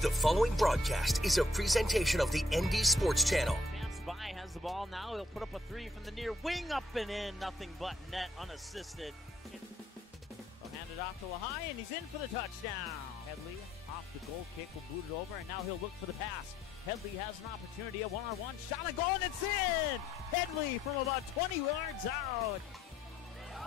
The following broadcast is a presentation of the ND Sports Channel. Advance by, has the ball now. He'll put up a three from the near wing, up and in. Nothing but net, unassisted. He'll hand it off to Lehigh, and he's in for the touchdown. Headley off the goal kick, will boot it over, and now he'll look for the pass. Headley has an opportunity, a one-on-one shot, and goal, and it's in! Headley from about 20 yards out.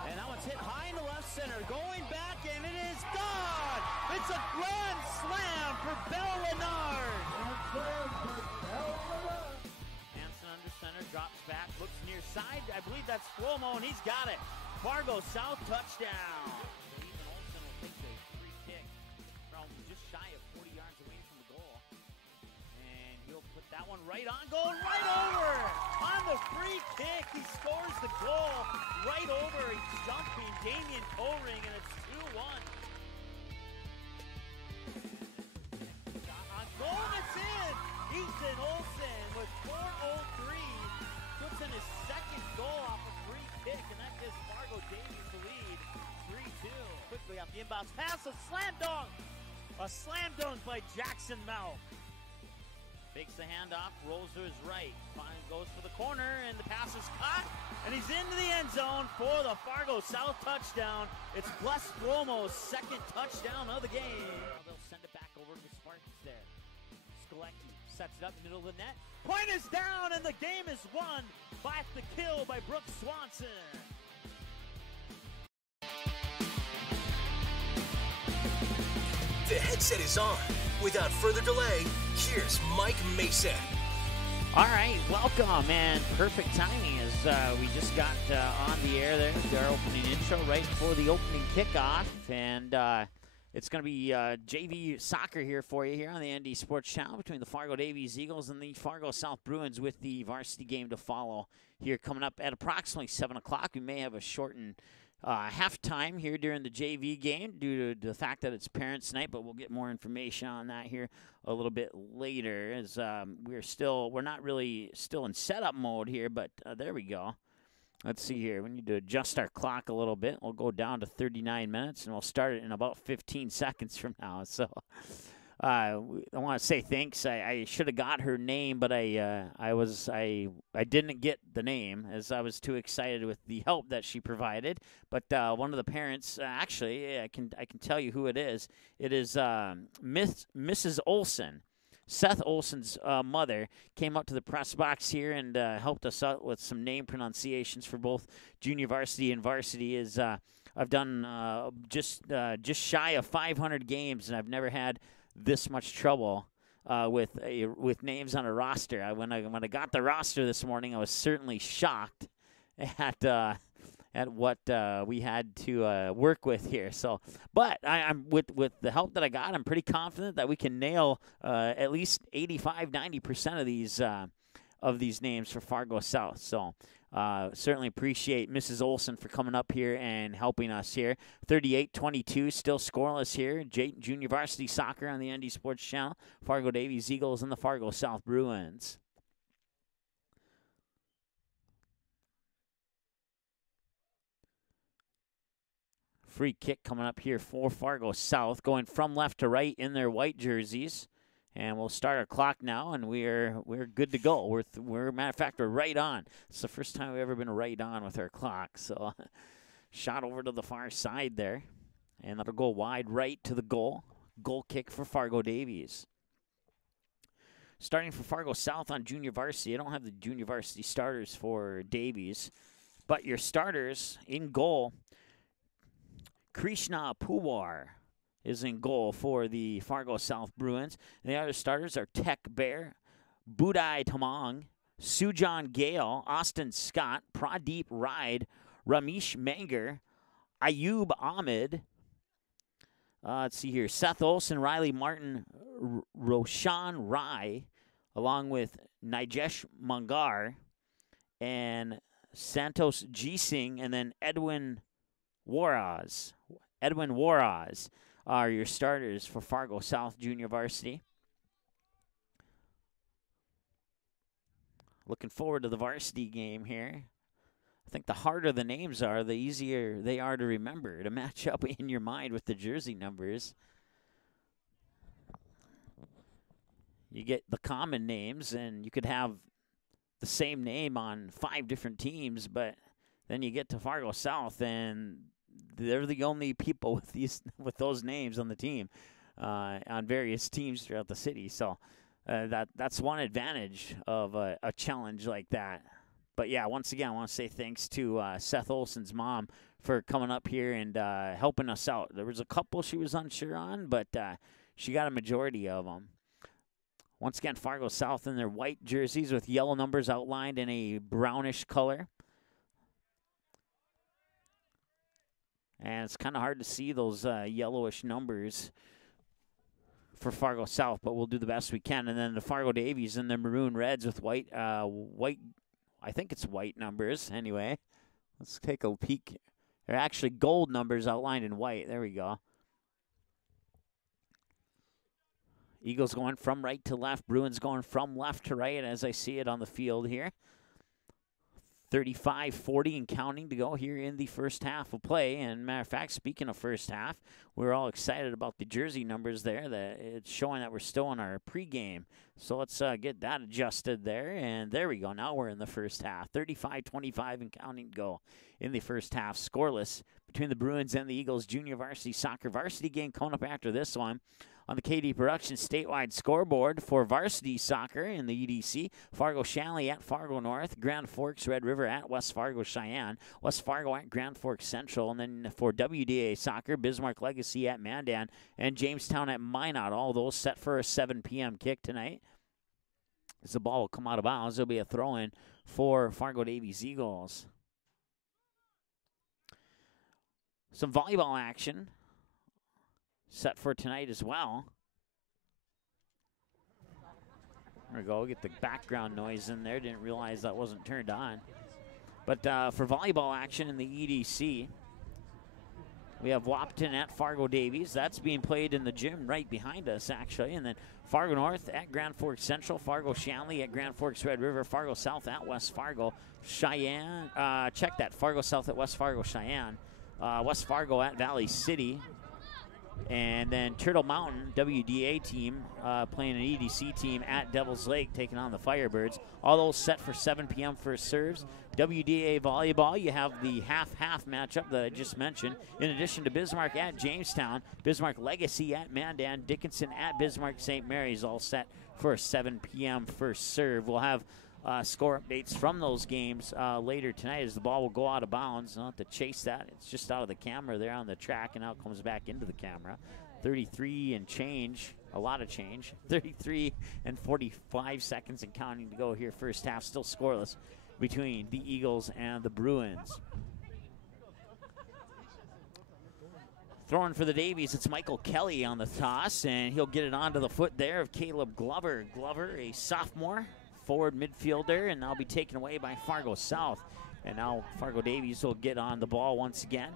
And that one's hit high in the left center, going back, and it is gone! It's a grand slam for Bell Renard! Hansen under center, drops back, looks near side. I believe that's Flomo, and he's got it. Fargo South touchdown. Even Olsen will take the free kick from just shy of 40 yards away from the goal. And he'll put that one right on goal, right over! On the free kick, he scores the goal right over. He's jumping Damian Koring, and it's 2-1. On goal, it's in! Ethan Olsen with 4:03 puts in his second goal off a free kick, and that gives Fargo Davies the lead, 3-2. Quickly off the inbounds pass, a slam dunk! A slam dunk by Jackson Mount. Fakes the handoff, rolls to his right, finally goes for the corner, and the pass is caught, and he's into the end zone for the Fargo South touchdown. It's Bless Flomo's second touchdown of the game. They'll send it back over to Spartans there. Skolecki sets it up middle of the net. Point is down, and the game is won by the kill by Brooks Swanson. The headset is on. Without further delay, here's Mike Mason. All right, welcome, and perfect timing as we just got on the air there, our opening intro right before the opening kickoff, and it's going to be JV soccer here for you here on the ND Sports Channel between the Fargo Davies Eagles and the Fargo South Bruins with the varsity game to follow here coming up at approximately 7 o'clock. We may have a shortened halftime here during the JV game due to the fact that it's Parents' Night, but we'll get more information on that here a little bit later as we're not really still in setup mode here, but there we go. Let's see here. We need to adjust our clock a little bit. We'll go down to 39 minutes, and we'll start it in about 15 seconds from now. So I want to say thanks. I should have got her name, but I didn't get the name as I was too excited with the help that she provided. But one of the parents, actually, I can tell you who it is. It is Mrs. Olsen. Seth Olsen's mother came up to the press box here and helped us out with some name pronunciations for both junior varsity and varsity. I've done just shy of 500 games, and I've never had this much trouble with names on a roster. When I got the roster this morning, I was certainly shocked at what we had to work with here. So, but I'm with the help that I got, I'm pretty confident that we can nail at least 85-90% of these names for Fargo South. So, certainly appreciate Mrs. Olsen for coming up here and helping us here. 38-22, still scoreless here. Junior varsity soccer on the ND Sports Channel. Fargo Davies Eagles and the Fargo South Bruins. Free kick coming up here for Fargo South, going from left to right in their white jerseys. And we'll start our clock now, and we're good to go. Matter of fact, we're right on. It's the first time we've ever been right on with our clock. So, shot over to the far side there, and that'll go wide right to the goal. Goal kick for Fargo Davies. Starting for Fargo South on junior varsity. I don't have the junior varsity starters for Davies, but your starters in goal. Krishna Puwar is in goal for the Fargo South Bruins. And the other starters are Tech Bear, Budai Tamang, Sujan Gale, Austin Scott, Pradeep Ride, Ramesh Manger, Ayub Ahmed. Let's see here. Seth Olsen, Riley Martin, Roshan Rai, along with Nijesh Mangar, and Santos G. Singh, and then Edwin Waraz. Are your starters for Fargo South Junior Varsity. Looking forward to the varsity game here. I think the harder the names are, the easier they are to remember, to match up in your mind with the jersey numbers. you get the common names, and you could have the same name on 5 different teams, but then you get to Fargo South, and they're the only people with those names on the team, on various teams throughout the city. So that's one advantage of a challenge like that. But yeah, once again, I want to say thanks to Seth Olson's mom for coming up here and helping us out. There was a couple she was unsure on, but she got a majority of them. Once again, Fargo South in their white jerseys with yellow numbers outlined in a brownish color. And it's kind of hard to see those yellowish numbers for Fargo South, but we'll do the best we can. And then the Fargo Davies in the maroon reds with white, I think it's white numbers anyway. Let's take a peek. They're actually gold numbers outlined in white. There we go. Eagles going from right to left. Bruins going from left to right as I see it on the field here. 35-40 and counting to go here in the first half of play. And matter of fact, speaking of first half, we're all excited about the jersey numbers there. That it's showing that we're still in our pregame. So let's get that adjusted there. And there we go. Now we're in the first half. 35-25 and counting to go in the first half. Scoreless between the Bruins and the Eagles junior varsity soccer varsity game coming up after this one. On the KD Productions statewide scoreboard for varsity soccer in the EDC, Fargo Shanley at Fargo North, Grand Forks Red River at West Fargo Cheyenne, West Fargo at Grand Forks Central, and then for WDA soccer, Bismarck Legacy at Mandan, and Jamestown at Minot. All those set for a 7 p.m. kick tonight. As the ball will come out of bounds, there'll be a throw-in for Fargo Davies Eagles. Some volleyball action set for tonight as well. There we go. Get the background noise in there. Didn't realize that wasn't turned on. But for volleyball action in the EDC, we have Wapton at Fargo Davies. That's being played in the gym right behind us, actually. And then Fargo North at Grand Forks Central, Fargo Shanley at Grand Forks Red River, Fargo South at West Fargo Cheyenne. Check that. Fargo South at West Fargo Cheyenne. West Fargo at Valley City. And then Turtle Mountain, WDA team, playing an EDC team at Devil's Lake, taking on the Firebirds. All those set for 7 p.m. first serves. WDA volleyball, you have the half-half matchup that I just mentioned. In addition to Bismarck at Jamestown, Bismarck Legacy at Mandan, Dickinson at Bismarck St. Mary's, all set for a 7 p.m. first serve. We'll have score updates from those games later tonight as the ball will go out of bounds. I'll have to chase that. It's just out of the camera there on the track, and now it comes back into the camera. 33 and change, a lot of change. 33 and 45 seconds and counting to go here first half. Still scoreless between the Eagles and the Bruins. Throwing for the Davies, it's Michael Kelly on the toss, and he'll get it onto the foot there of Caleb Glover. Glover, a sophomore, forward midfielder, and now be taken away by Fargo South. And now Fargo Davies will get on the ball once again.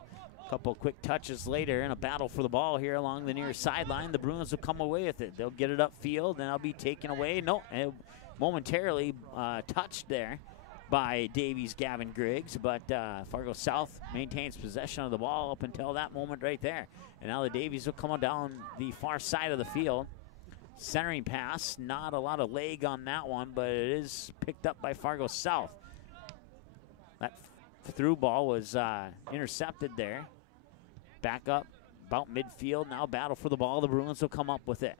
A couple quick touches later in a battle for the ball here along the near sideline. The Bruins will come away with it. They'll get it upfield, and I'll be taken away. No, momentarily touched there by Davies Gavin Griggs, but Fargo South maintains possession of the ball up until that moment right there. And now the Davies will come on down the far side of the field. Centering pass, not a lot of leg on that one, but it is picked up by Fargo South. That through ball was intercepted there. Back up about midfield, now battle for the ball. The Bruins will come up with it.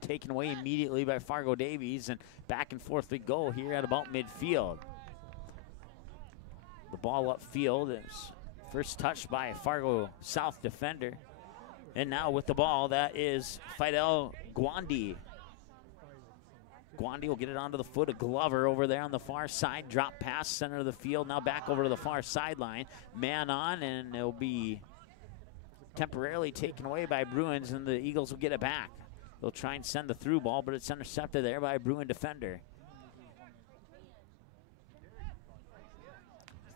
Taken away immediately by Fargo Davies, and back and forth we go here at about midfield. The ball upfield is first touched by a Fargo South defender. And now with the ball, that is Fidel Guandi. Guandi will get it onto the foot of Glover over there on the far side. Drop pass, center of the field. Now back over to the far sideline. Man on, and it'll be temporarily taken away by Bruins, and the Eagles will get it back. They'll try and send the through ball, but it's intercepted there by a Bruin defender.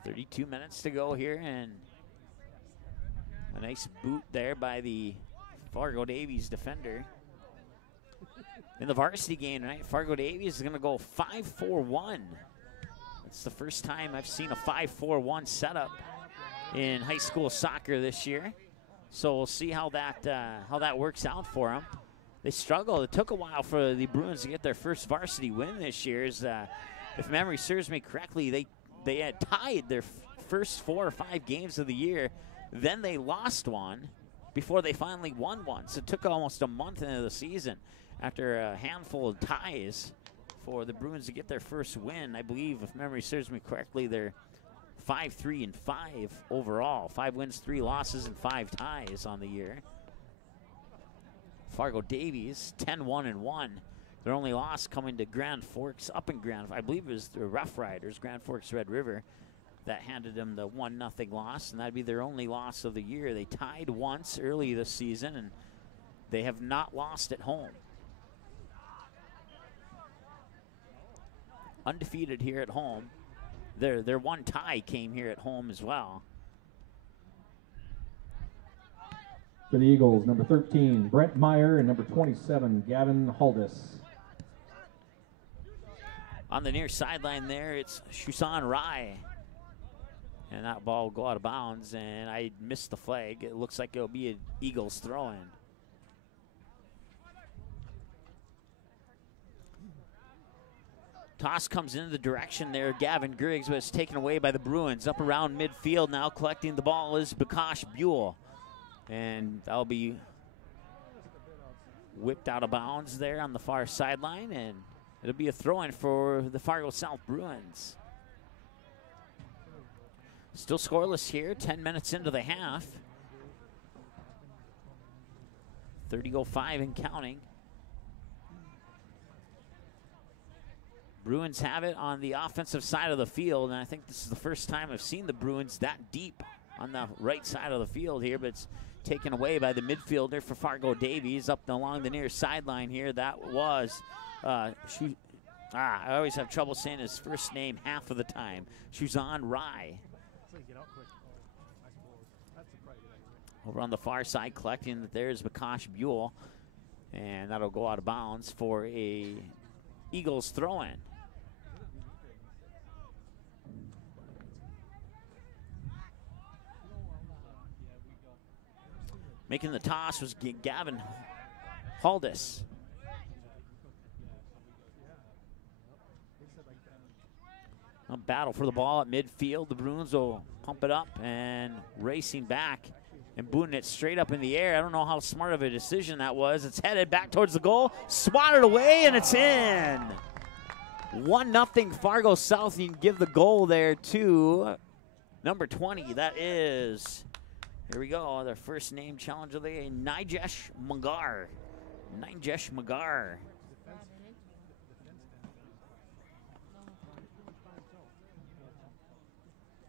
32 minutes to go here, and a nice boot there by the Fargo Davies defender. In the varsity game tonight, Fargo Davies is going to go 5-4-1. It's the first time I've seen a 5-4-1 setup in high school soccer this year. So we'll see how that works out for them. they struggled. It took a while for the Bruins to get their first varsity win this year. If memory serves me correctly, they had tied their first 4 or 5 games of the year. Then they lost one before they finally won one. So it took almost a month into the season after a handful of ties for the Bruins to get their first win. I believe, if memory serves me correctly, they're 5-3-5 overall. 5 wins, 3 losses, and 5 ties on the year. Fargo Davies, 10-1-1. Their only loss coming to Grand Forks, up in I believe it was the Rough Riders, Grand Forks Red River, that handed them the 1-0 loss, and that'd be their only loss of the year. They tied once early this season, and they have not lost at home. Undefeated here at home. Their one tie came here at home as well. For the Eagles, number 13, Brent Meyer, and number 27, Gavin Haldis. On the near sideline there, it's Shusan Rai. And that ball will go out of bounds, and I missed the flag. It looks like it'll be an Eagles throw-in. Toss comes into the direction there. Gavin Griggs, but it's taken away by the Bruins. Up around midfield now, collecting the ball is Bakash Buell. And that'll be whipped out of bounds there on the far sideline, and it'll be a throw-in for the Fargo South Bruins. Still scoreless here, 10 minutes into the half. 30-05 and counting. Bruins have it on the offensive side of the field, and I think this is the first time I've seen the Bruins that deep on the right side of the field here, but it's taken away by the midfielder for Fargo Davies up along the near sideline here. That was, I always have trouble saying his first name half of the time, Shuzan Rai. Over on the far side, collecting, there's Bakash Buell, and that'll go out of bounds for a Eagles throw-in. Making the toss was Gavin Haldis. A battle for the ball at midfield. The Bruins will pump it up and racing back and booting it straight up in the air. I don't know how smart of a decision that was. It's headed back towards the goal, swatted away, and it's in. 1-0 Fargo South. You can give the goal there to number 20. That is, here we go, their first name challenge of the day, Nijesh Magar. Nijesh Magar.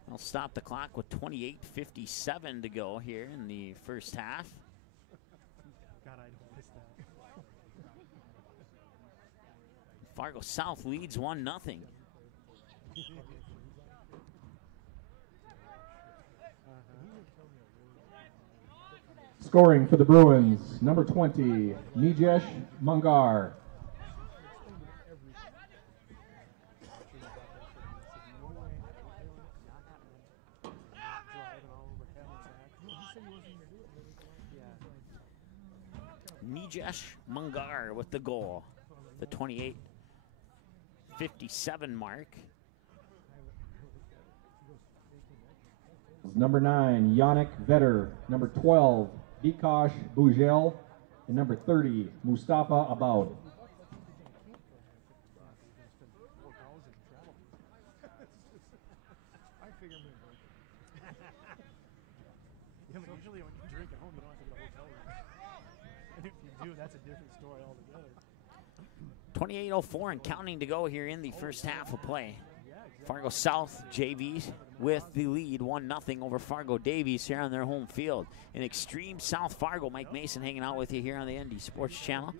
They'll stop the clock with 28:57 to go here in the first half. God, I don't miss that. Fargo South leads 1-0. Scoring for the Bruins, number 20, Nijesh Mangar. Nijesh Mangar with the goal. The 28:57 mark. Number 9, Yannick Vetter. Number 12, Vikash Bujel. And number 30, Mustafa Aboud. Usually when you drink at home, you don't have to get a hotel room. And if you do, that's a different story altogether. 28:04 and counting to go here in the first half of play. Fargo South JV with the lead, 1-0 over Fargo Davies here on their home field. In extreme South Fargo, Mike Mason hanging out with you here on the ND Sports Channel.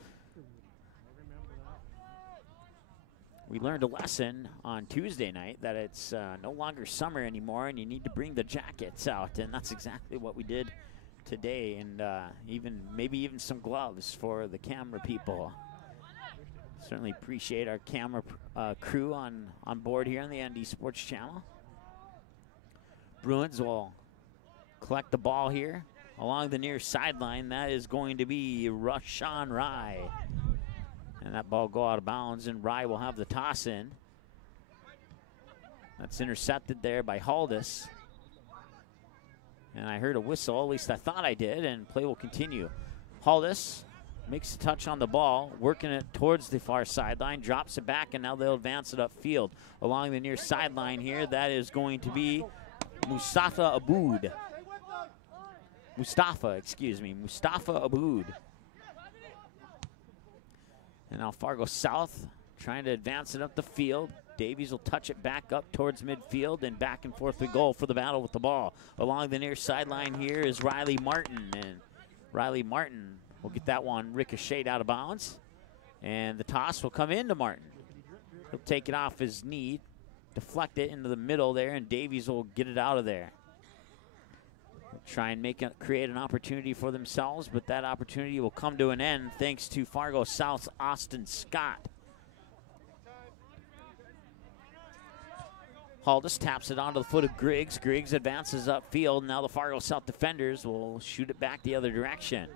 We learned a lesson on Tuesday night that it's no longer summer anymore and you need to bring the jackets out, and that's exactly what we did today, and maybe even some gloves for the camera people. Certainly appreciate our camera crew on board here on the ND Sports Channel. Bruins will collect the ball here. along the near sideline. That is going to be Rashawn Rye. And that ball go out of bounds, and Rye will have the toss in. That's intercepted there by Haldis. And I heard a whistle, at least I thought I did, and play will continue. Haldis makes a touch on the ball, working it towards the far sideline, drops it back, and now they'll advance it upfield. Along the near sideline here, that is going to be Mustafa Aboud. Mustafa Aboud. And now Fargo South trying to advance it up the field. Davies will touch it back up towards midfield, and back and forth we go for the battle with the ball. Along the near sideline here is Riley Martin, and Riley Martin will get that one ricocheted out of bounds. And the toss will come into Martin. He'll take it off his knee, deflect it into the middle there, and Davies will get it out of there. They'll try and create an opportunity for themselves, but that opportunity will come to an end thanks to Fargo South's Austin Scott. Haldis taps it onto the foot of Griggs. Griggs advances upfield. Now the Fargo South defenders will shoot it back the other direction.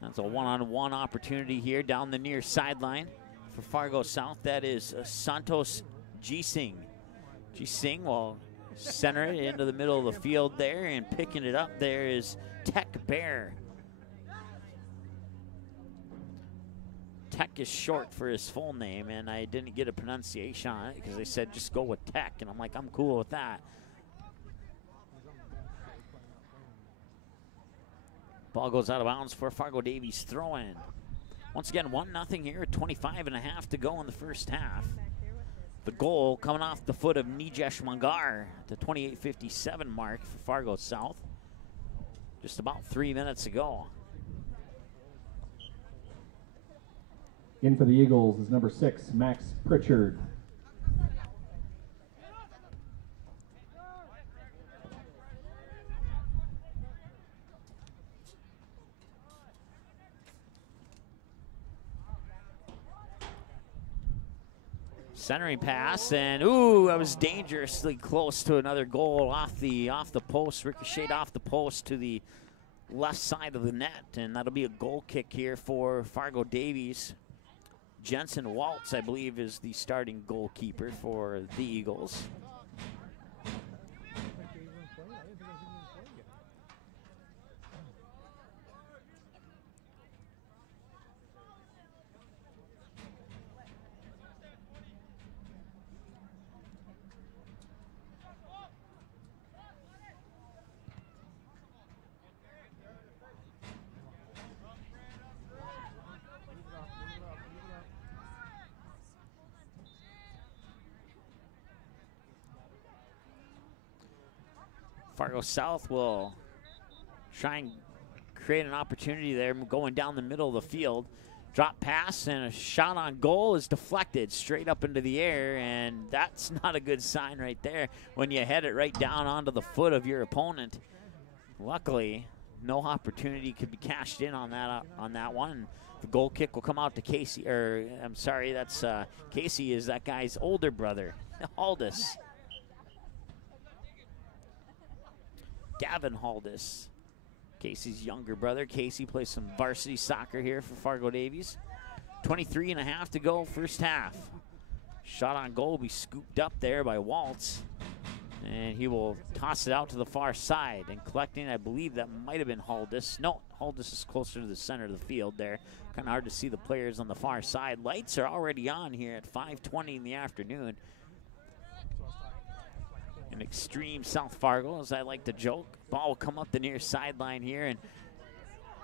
That's a one-on-one opportunity here down the near sideline for Fargo South. That is Santos G-Sing. G-Sing will center it into the middle of the field there, and picking it up there is Tech Bear. Tech is short for his full name, and I didn't get a pronunciation on it because they said just go with Tech, and I'm like, I'm cool with that. Ball goes out of bounds for Fargo Davies throw-in. Once again, 1-0 here, 25.5 to go in the first half. The goal coming off the foot of Nijesh Mangar, the 28:57 mark for Fargo South. Just about 3 minutes ago. In for the Eagles is number 6, Max Pritchard. Centering pass, and ooh, that was dangerously close to another goal off the post, ricocheted off the post to the left side of the net, and that'll be a goal kick here for Fargo Davies. Jensen Waltz, I believe, is the starting goalkeeper for the Eagles. Fargo South will try and create an opportunity there going down the middle of the field. Drop pass and a shot on goal is deflected straight up into the air, and that's not a good sign right there when you head it right down onto the foot of your opponent. Luckily, no opportunity could be cashed in on that one. The goal kick will come out to Casey, or I'm sorry, that's Casey is that guy's older brother, Haldis. Gavin Haldis, Casey's younger brother. Casey plays some varsity soccer here for Fargo Davies. 23.5 to go first half. Shot on goal will be scooped up there by Waltz, and he will toss it out to the far side. And collecting, I believe that might have been Haldis. No, Haldis is closer to the center of the field there. Kind of hard to see the players on the far side. Lights are already on here at 5:20 in the afternoon. In extreme South Fargo, as I like to joke. Ball will come up the near sideline here, and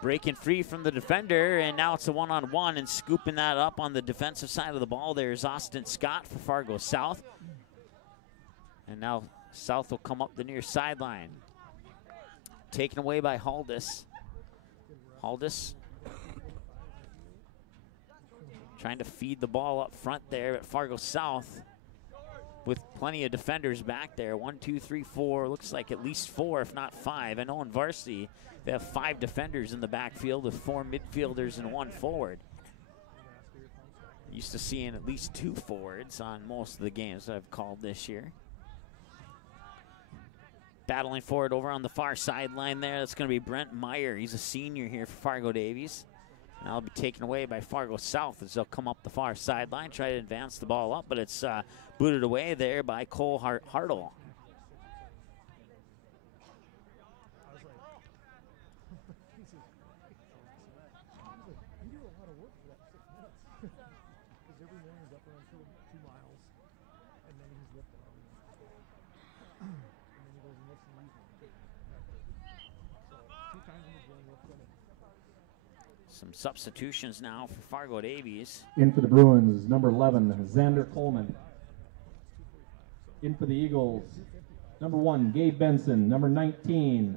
breaking free from the defender, and now it's a one-on-one, and scooping that up on the defensive side of the ball. There's Austin Scott for Fargo South. And now South will come up the near sideline. Taken away by Haldis. Haldis trying to feed the ball up front there at Fargo South, with plenty of defenders back there. 1, 2, 3, 4. Looks like at least 4, if not 5. I know in varsity they have 5 defenders in the backfield with 4 midfielders and 1 forward. Used to seeing at least 2 forwards on most of the games that I've called this year. Battling for it over on the far sideline there. That's going to be Brent Meyer. He's a senior here for Fargo Davies. And that'll be taken away by Fargo South as they'll come up the far sideline, try to advance the ball up, but it's booted away there by Cole Hartle. Some substitutions now for Fargo Davies. In for the Bruins, number 11, Xander Coleman. In for the Eagles, number 1, Gabe Benson. Number 19,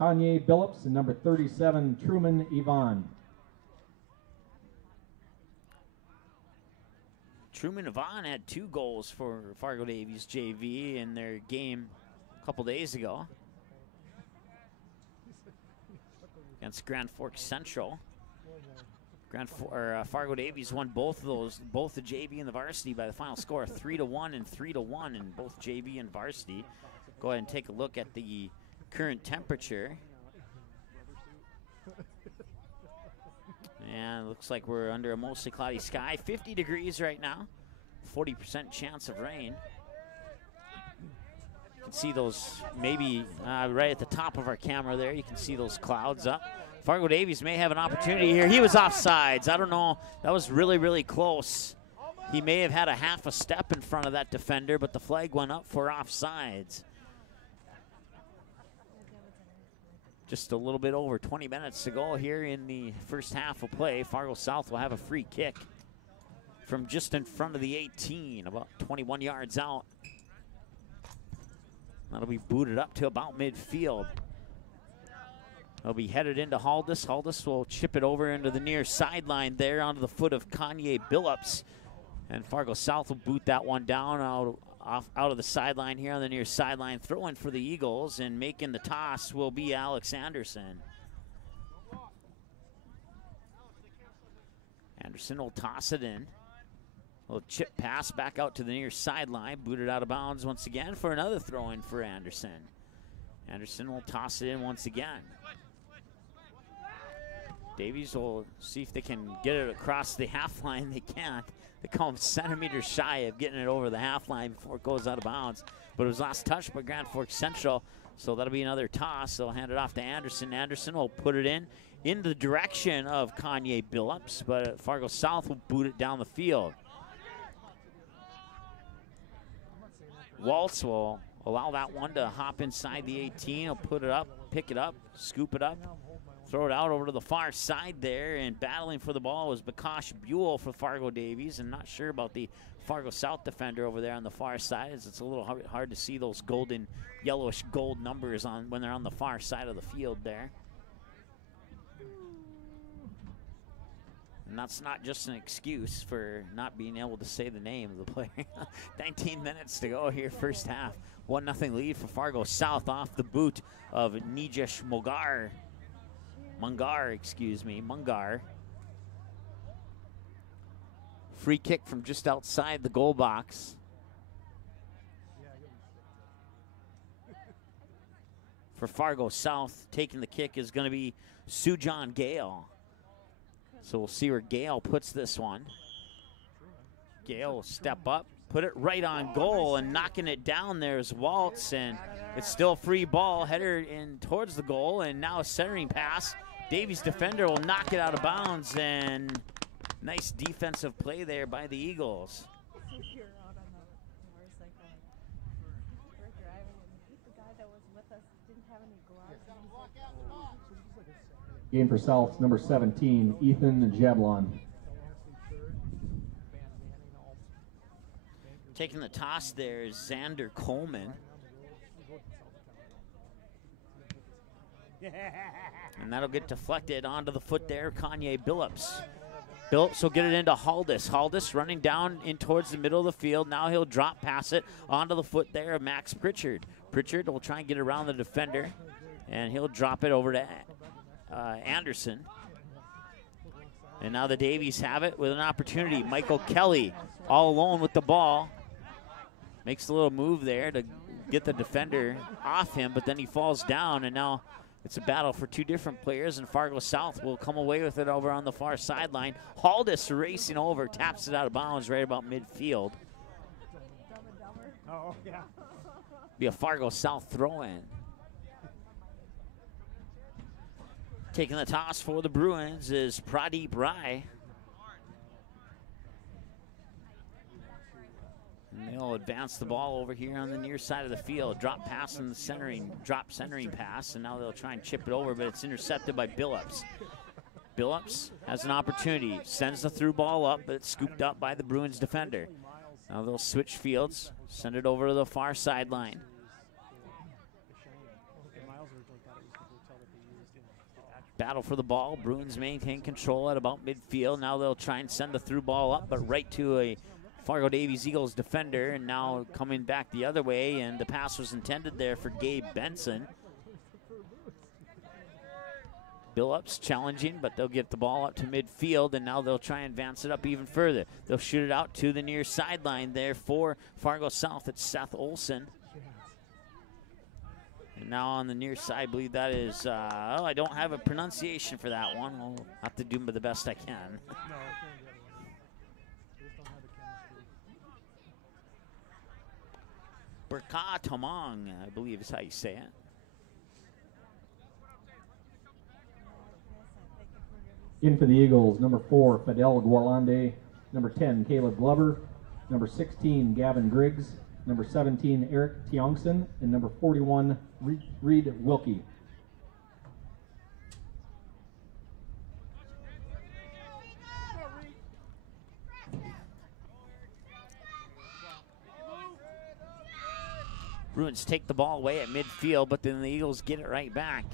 Kanye Billups. And number 37, Truman Yvonne. Truman Yvonne had 2 goals for Fargo Davies JV in their game a couple days ago against Grand Forks Central. Fargo Davies won both of those, both the JV and the varsity, by the final score of 3-1 and 3-1 in both JV and varsity. Go ahead and take a look at the current temperature. And it looks like we're under a mostly cloudy sky. 50 degrees right now, 40% chance of rain. You can see those maybe right at the top of our camera there. You can see those clouds up. Fargo Davies may have an opportunity here. He was offsides. I don't know. That was really, really close. He may have had a half a step in front of that defender, but the flag went up for offsides. Just a little bit over 20 minutes to go here in the first half of play. Fargo South will have a free kick from just in front of the 18, about 21 yards out. That'll be booted up to about midfield. They'll be headed into Haldis. Haldis will chip it over into the near sideline there onto the foot of Kanye Billups. And Fargo South will boot that one down out of the sideline here on the near sideline. Throw in for the Eagles, and making the toss will be Alex Anderson. Anderson will toss it in. A little chip pass back out to the near sideline. Booted out of bounds once again for another throw in for Anderson. Anderson will toss it in once again. Davies will see if they can get it across the half line. They can't. They come centimeters shy of getting it over the half line before it goes out of bounds. But it was last touched by Grand Forks Central, so that'll be another toss. They'll hand it off to Anderson. Anderson will put it in the direction of Kanye Billups, but Fargo South will boot it down the field. Waltz will allow that one to hop inside the 18. He'll put it up, pick it up, scoop it up, throw it out over to the far side there, and battling for the ball was Bakash Buell for Fargo Davies. I'm not sure about the Fargo South defender over there on the far side, as it's a little hard to see those golden, yellowish gold numbers on when they're on the far side of the field there. And that's not just an excuse for not being able to say the name of the player. 19 minutes to go here, first half. 1-0 lead for Fargo South off the boot of Nijesh Mungar. Free kick from just outside the goal box. For Fargo South, taking the kick is going to be Sujan Gale. So we'll see where Gale puts this one. Gale will step up, put it right on goal, and knocking it down there is Waltz, and it's still free ball, header in towards the goal, and now a centering pass. Davies defender will knock it out of bounds, and nice defensive play there by the Eagles. Game for South, number 17, Ethan Jablon. Taking the toss there is Xander Coleman. And that'll get deflected onto the foot there, Kanye Billups. Billups will get it into Haldis. Haldis running down in towards the middle of the field. Now he'll drop pass it onto the foot there of Max Pritchard. Pritchard will try and get around the defender, and he'll drop it over to Anderson. And now the Davies have it with an opportunity. Michael Kelly all alone with the ball. Makes a little move there to get the defender off him, but then he falls down, and now it's a battle for two different players, and Fargo South will come away with it over on the far sideline. Haldis racing over, taps it out of bounds right about midfield. Oh, yeah. Be a Fargo South throw-in. Taking the toss for the Bruins is Pradeep Rai. And they'll advance the ball over here on the near side of the field. Drop pass in the centering pass, and now they'll try and chip it over, but it's intercepted by Billups. Billups has an opportunity, sends the through ball up, but it's scooped up by the Bruins defender. Now they'll switch fields, send it over to the far sideline. Battle for the ball. Bruins maintain control at about midfield. Now they'll try and send the through ball up, but right to a Fargo Davies Eagles defender, and now coming back the other way, and the pass was intended there for Gabe Benson. Billups challenging, but they'll get the ball up to midfield, and now they'll try and advance it up even further. They'll shoot it out to the near sideline there for Fargo South. It's Seth Olson. And now on the near side, I believe that is, I don't have a pronunciation for that one. I'll have to do the best I can. No, I can't get it. They just don't have the chemistry. Berkat Tamang, I believe is how you say it. In for the Eagles, number 4, Fidel Gualande. Number 10, Caleb Glover. Number 16, Gavin Griggs. Number 17, Eric Tiongson. And number 41, Reed Wilkie. Bruins take the ball away at midfield, but then the Eagles get it right back.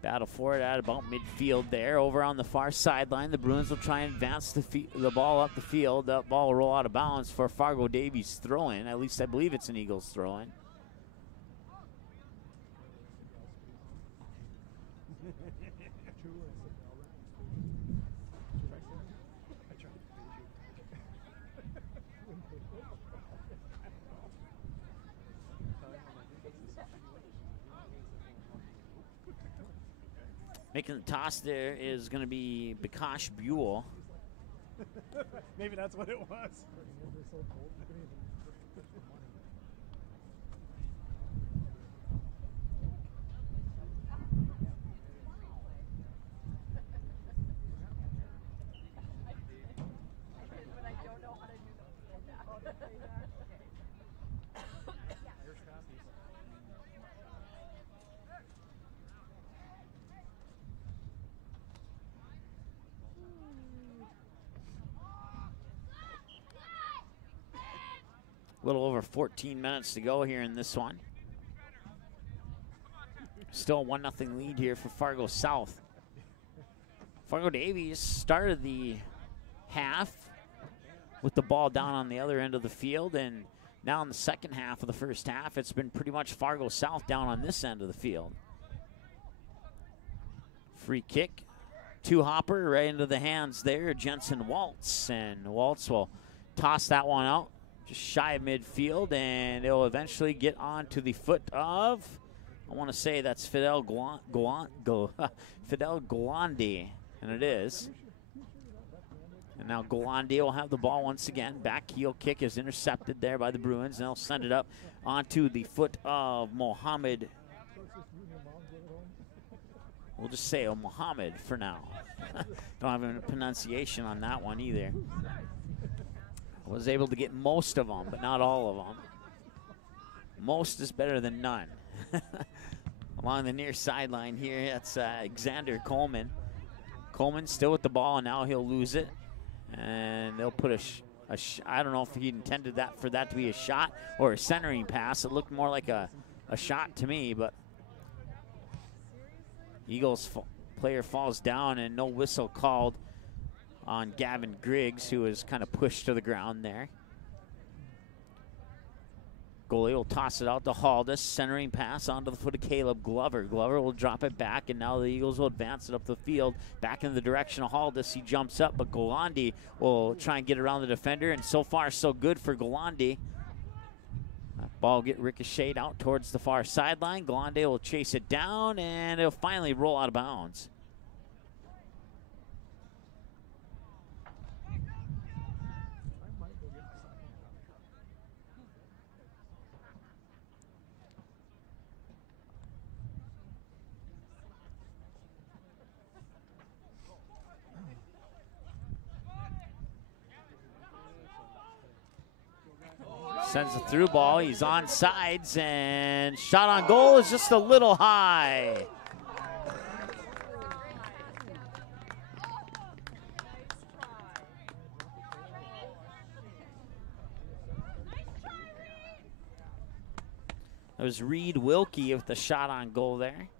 Battle for it at about midfield there. Over on the far sideline, the Bruins will try and advance the ball up the field. That ball will roll out of bounds for Fargo Davies throw-in. At least I believe it's an Eagles throw-in. Making the toss there is going to be Bikash Buell. Maybe that's what it was. A little over 14 minutes to go here in this one. Still a 1-0 lead here for Fargo South. Fargo Davies started the half with the ball down on the other end of the field, and now in the second half of the first half, it's been pretty much Fargo South down on this end of the field. Free kick, two-hopper right into the hands there, Jensen Waltz, and Waltz will toss that one out just shy of midfield, and it'll eventually get on to the foot of, I want to say that's Fidel Golandi, and it is. And now Golandi will have the ball once again. Back heel kick is intercepted there by the Bruins, and they'll send it up onto the foot of Mohammed. We'll just say Mohammed for now. Don't have a pronunciation on that one either. Was able to get most of them, but not all of them. Most is better than none. Along the near sideline here, that's Xander Coleman. Coleman still with the ball, and now he'll lose it. And they'll put I don't know if he intended that for that to be a shot or a centering pass. It looked more like a shot to me, but Eagles player falls down, and no whistle called on Gavin Griggs, who is kind of pushed to the ground there. Goalie will toss it out to Haldis, centering pass onto the foot of Caleb Glover. Glover will drop it back, and now the Eagles will advance it up the field, back in the direction of Haldis. He jumps up, but Golandi will try and get around the defender, and so far so good for Golandi. Ball get ricocheted out towards the far sideline. Glande will chase it down, and it'll finally roll out of bounds. Sends the through ball. He's on sides, and shot on goal is just a little high. It was Reed Wilkie with the shot on goal there.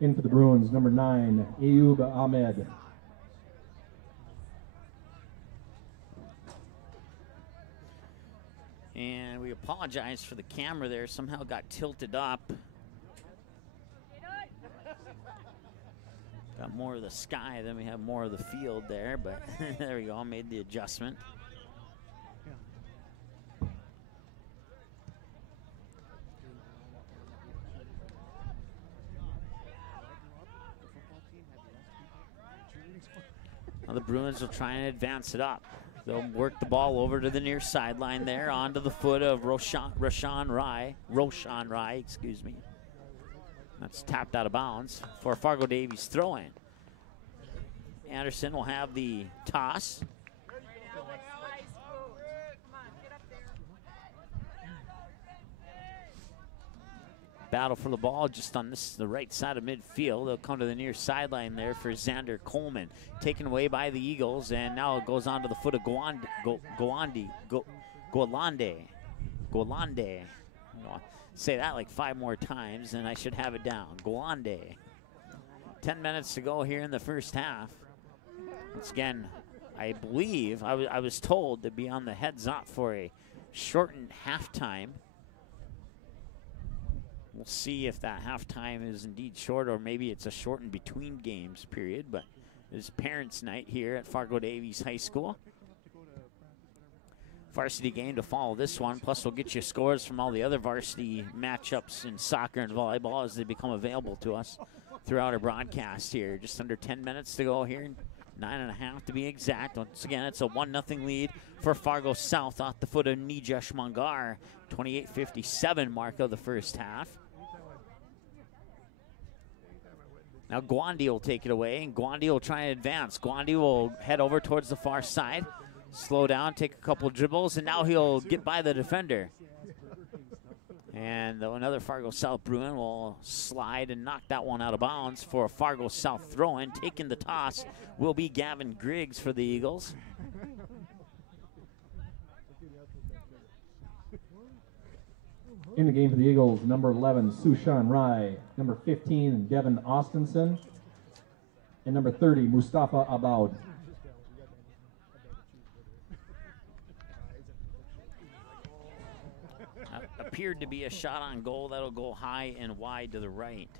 In for the Bruins, number 9, Ayoub Ahmed. And we apologize for the camera there. Somehow got tilted up. Got more of the sky than we have more of the field there, but there we go, made the adjustment. Now the Bruins will try and advance it up. They'll work the ball over to the near sideline there, onto the foot of Roshan Rai, excuse me. That's tapped out of bounds for Fargo Davies throw-in. Anderson will have the toss. Battle for the ball just on the right side of midfield. They'll come to the near sideline there for Xander Coleman. Taken away by the Eagles, and now it goes on to the foot of Golande. Say that like 5 more times, and I should have it down. Golande. 10 minutes to go here in the first half. Once again, I believe, I was told to be on the heads up for a shortened halftime. We'll see if that halftime is indeed short, or maybe it's a shortened between games period, but it's parents' night here at Fargo Davies High School. Varsity game to follow this one, plus we'll get you scores from all the other varsity matchups in soccer and volleyball as they become available to us throughout our broadcast here. Just under 10 minutes to go here, 9.5 to be exact. Once again, it's a 1-0 lead for Fargo South off the foot of Nijesh Mangar. 28:57 mark of the first half. Now Gwandi will take it away, and Gwandi will try and advance. Gwandi will head over towards the far side, slow down, take a couple dribbles, and now he'll get by the defender. And another Fargo South Bruin will slide and knock that one out of bounds for a Fargo South throw-in. Taking the toss will be Gavin Griggs for the Eagles. In the game for the Eagles, number 11, Sushan Rai, number 15, Devin Austinson, and number 30, Mustafa Aboud. Appeared to be a shot on goal that'll go high and wide to the right.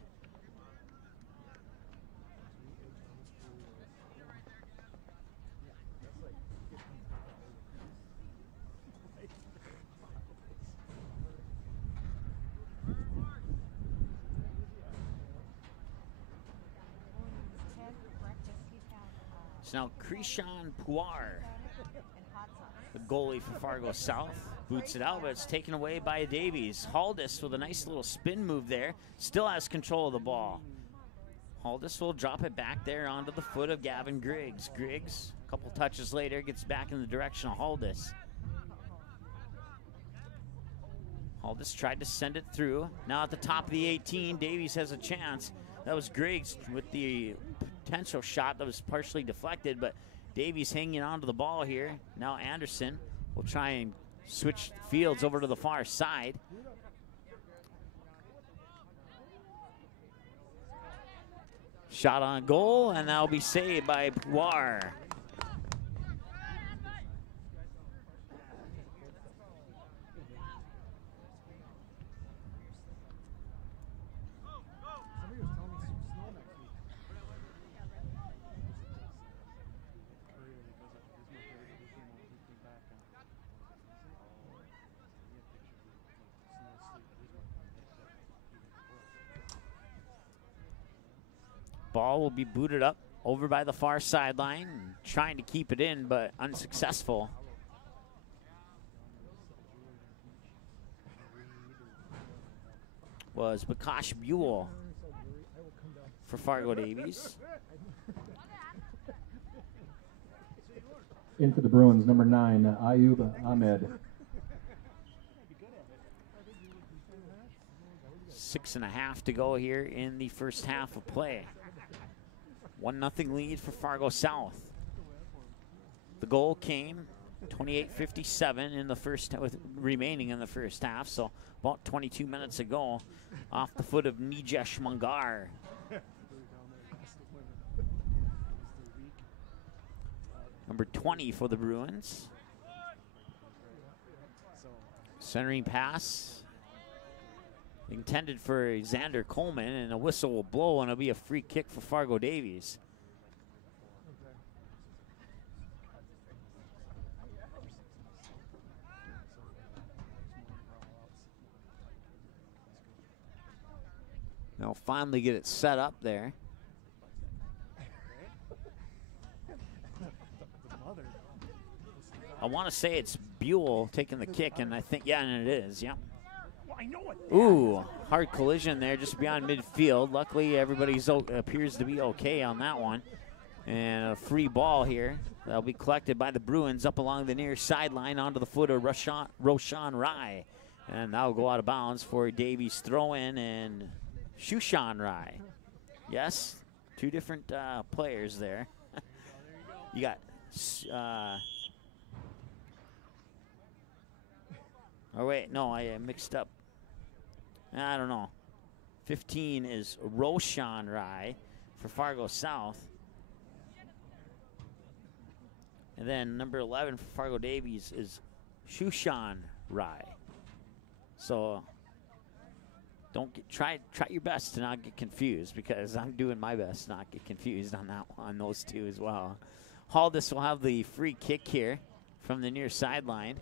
So now Krishan Puar, the goalie for Fargo South, boots it out, but it's taken away by Davies. Haldis with a nice little spin move there, still has control of the ball. Haldis will drop it back there onto the foot of Gavin Griggs. Griggs, a couple touches later, gets back in the direction of Haldis. Haldis tried to send it through. Now at the top of the 18, Davies has a chance. That was Griggs with the potential shot that was partially deflected, but Davies hanging on to the ball here. Now Anderson will try and switch fields over to the far side. Shot on goal, and that'll be saved by Puar. Ball will be booted up over by the far sideline, trying to keep it in, but unsuccessful. Was Bakash Buell for Fargo Davies. In for the Bruins, number 9, Ayub Ahmed. 6.5 to go here in the first half of play. 1-0 lead for Fargo South. The goal came 28:57 in the first, with remaining in the first half, so about 22 minutes ago, off the foot of Nijesh Mangar. Number 20 for the Bruins. Centering pass intended for Xander Coleman, and a whistle will blow, and it'll be a free kick for Fargo Davies. They'll finally get it set up there. I want to say it's Buell taking the kick, and I think, yeah, and it is, yeah. Ooh, hard collision there just beyond midfield. Luckily, everybody's appears to be okay on that one. And a free ball here. That'll be collected by the Bruins up along the near sideline onto the foot of Roshan Rai. And that'll go out of bounds for Davies throw-in and Shushan Rai. Yes, two different players there. You got... oh, wait, no, I mixed up. I don't know. 15 is Roshan Rai for Fargo South. And then number 11 for Fargo Davies is Shushan Rai. So don't try your best to not get confused, because I'm doing my best to not get confused on that on those two as well. Haldis will have the free kick here from the near sideline.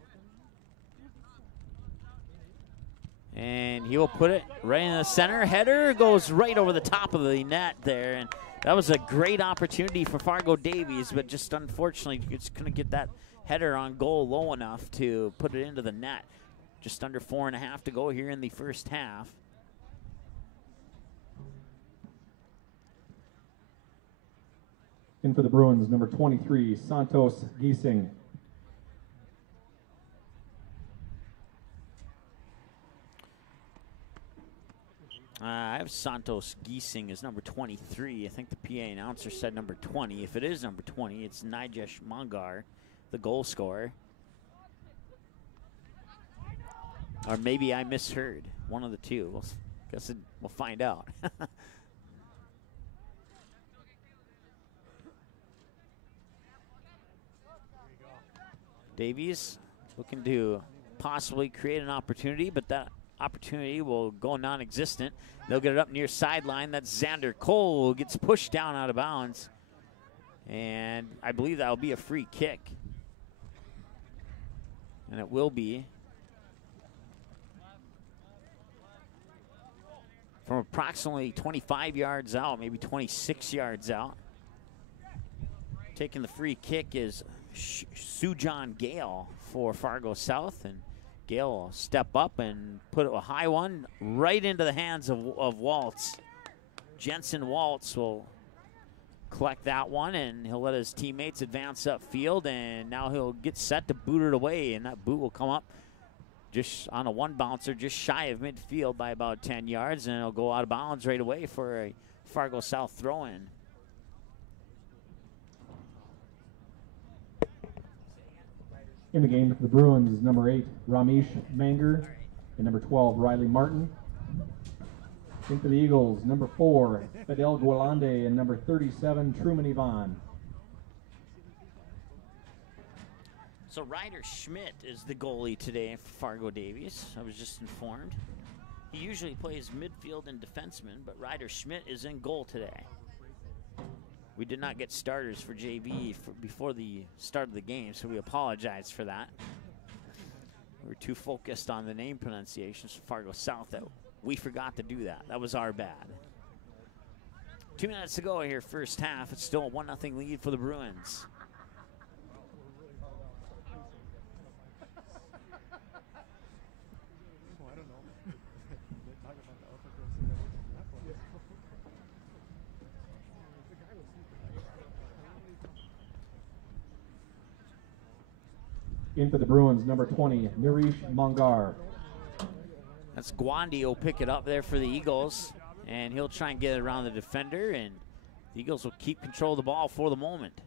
And he will put it right in the center. Header goes right over the top of the net there. And that was a great opportunity for Fargo Davies, but just unfortunately just couldn't get that header on goal low enough to put it into the net. Just under 4.5 to go here in the first half. In for the Bruins, number 23, Santos Giesing. I have Santos Giesing as number 23. I think the PA announcer said number 20. If it is number 20, it's Nijesh Mangar, the goal scorer. Or maybe I misheard. One of the two. We'll find out. Davies looking to possibly create an opportunity, but that opportunity will go non-existent. They'll get it up near sideline. That's Xander Cole, who gets pushed down out of bounds. And I believe that'll be a free kick. And it will be. From approximately 25 yards out, maybe 26 yards out. Taking the free kick is Sujan Gale for Fargo South, and Gale will step up and put a high one right into the hands of Waltz. Jensen Waltz will collect that one, and he'll let his teammates advance upfield, and now he'll get set to boot it away, and that boot will come up just on a one bouncer, just shy of midfield by about 10 yards, and it'll go out of bounds right away for a Fargo South throw-in. In the game for the Bruins is number 8, Ramesh Manger, and number 12, Riley Martin. In for the Eagles, number 4, Fidel Gualande, and number 37, Truman Yvonne. So Ryder Schmidt is the goalie today for Fargo Davies. I was just informed. He usually plays midfield and defenseman, but Ryder Schmidt is in goal today. We did not get starters for JV before the start of the game, so we apologize for that. We were too focused on the name pronunciations for Fargo South that we forgot to do that. That was our bad. 2 minutes to go here, first half. It's still a 1-0 lead for the Bruins. In for the Bruins, number 20, Nirish Mongar. That's Guandi will pick it up there for the Eagles, and he'll try and get it around the defender, and the Eagles will keep control of the ball for the moment.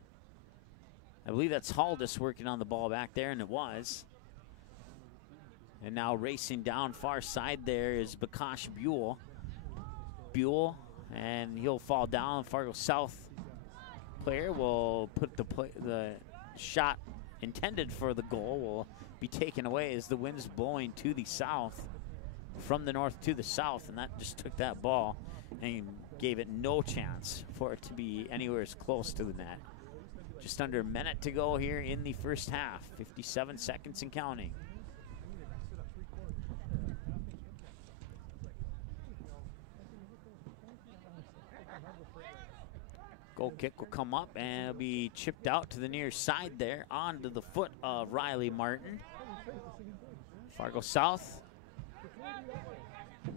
I believe that's Haldis working on the ball back there, and it was. And now racing down far side there is Bakash Buell, and he'll fall down. Fargo South player will put the shot intended for the goal will be taken away as the wind is blowing to the south, from the north to the south, and that just took that ball and gave it no chance for it to be anywhere as close to the net. Just under a minute to go here in the first half, 57 seconds and counting. Goal kick will come up and it'll be chipped out to the near side there onto the foot of Riley Martin. Fargo South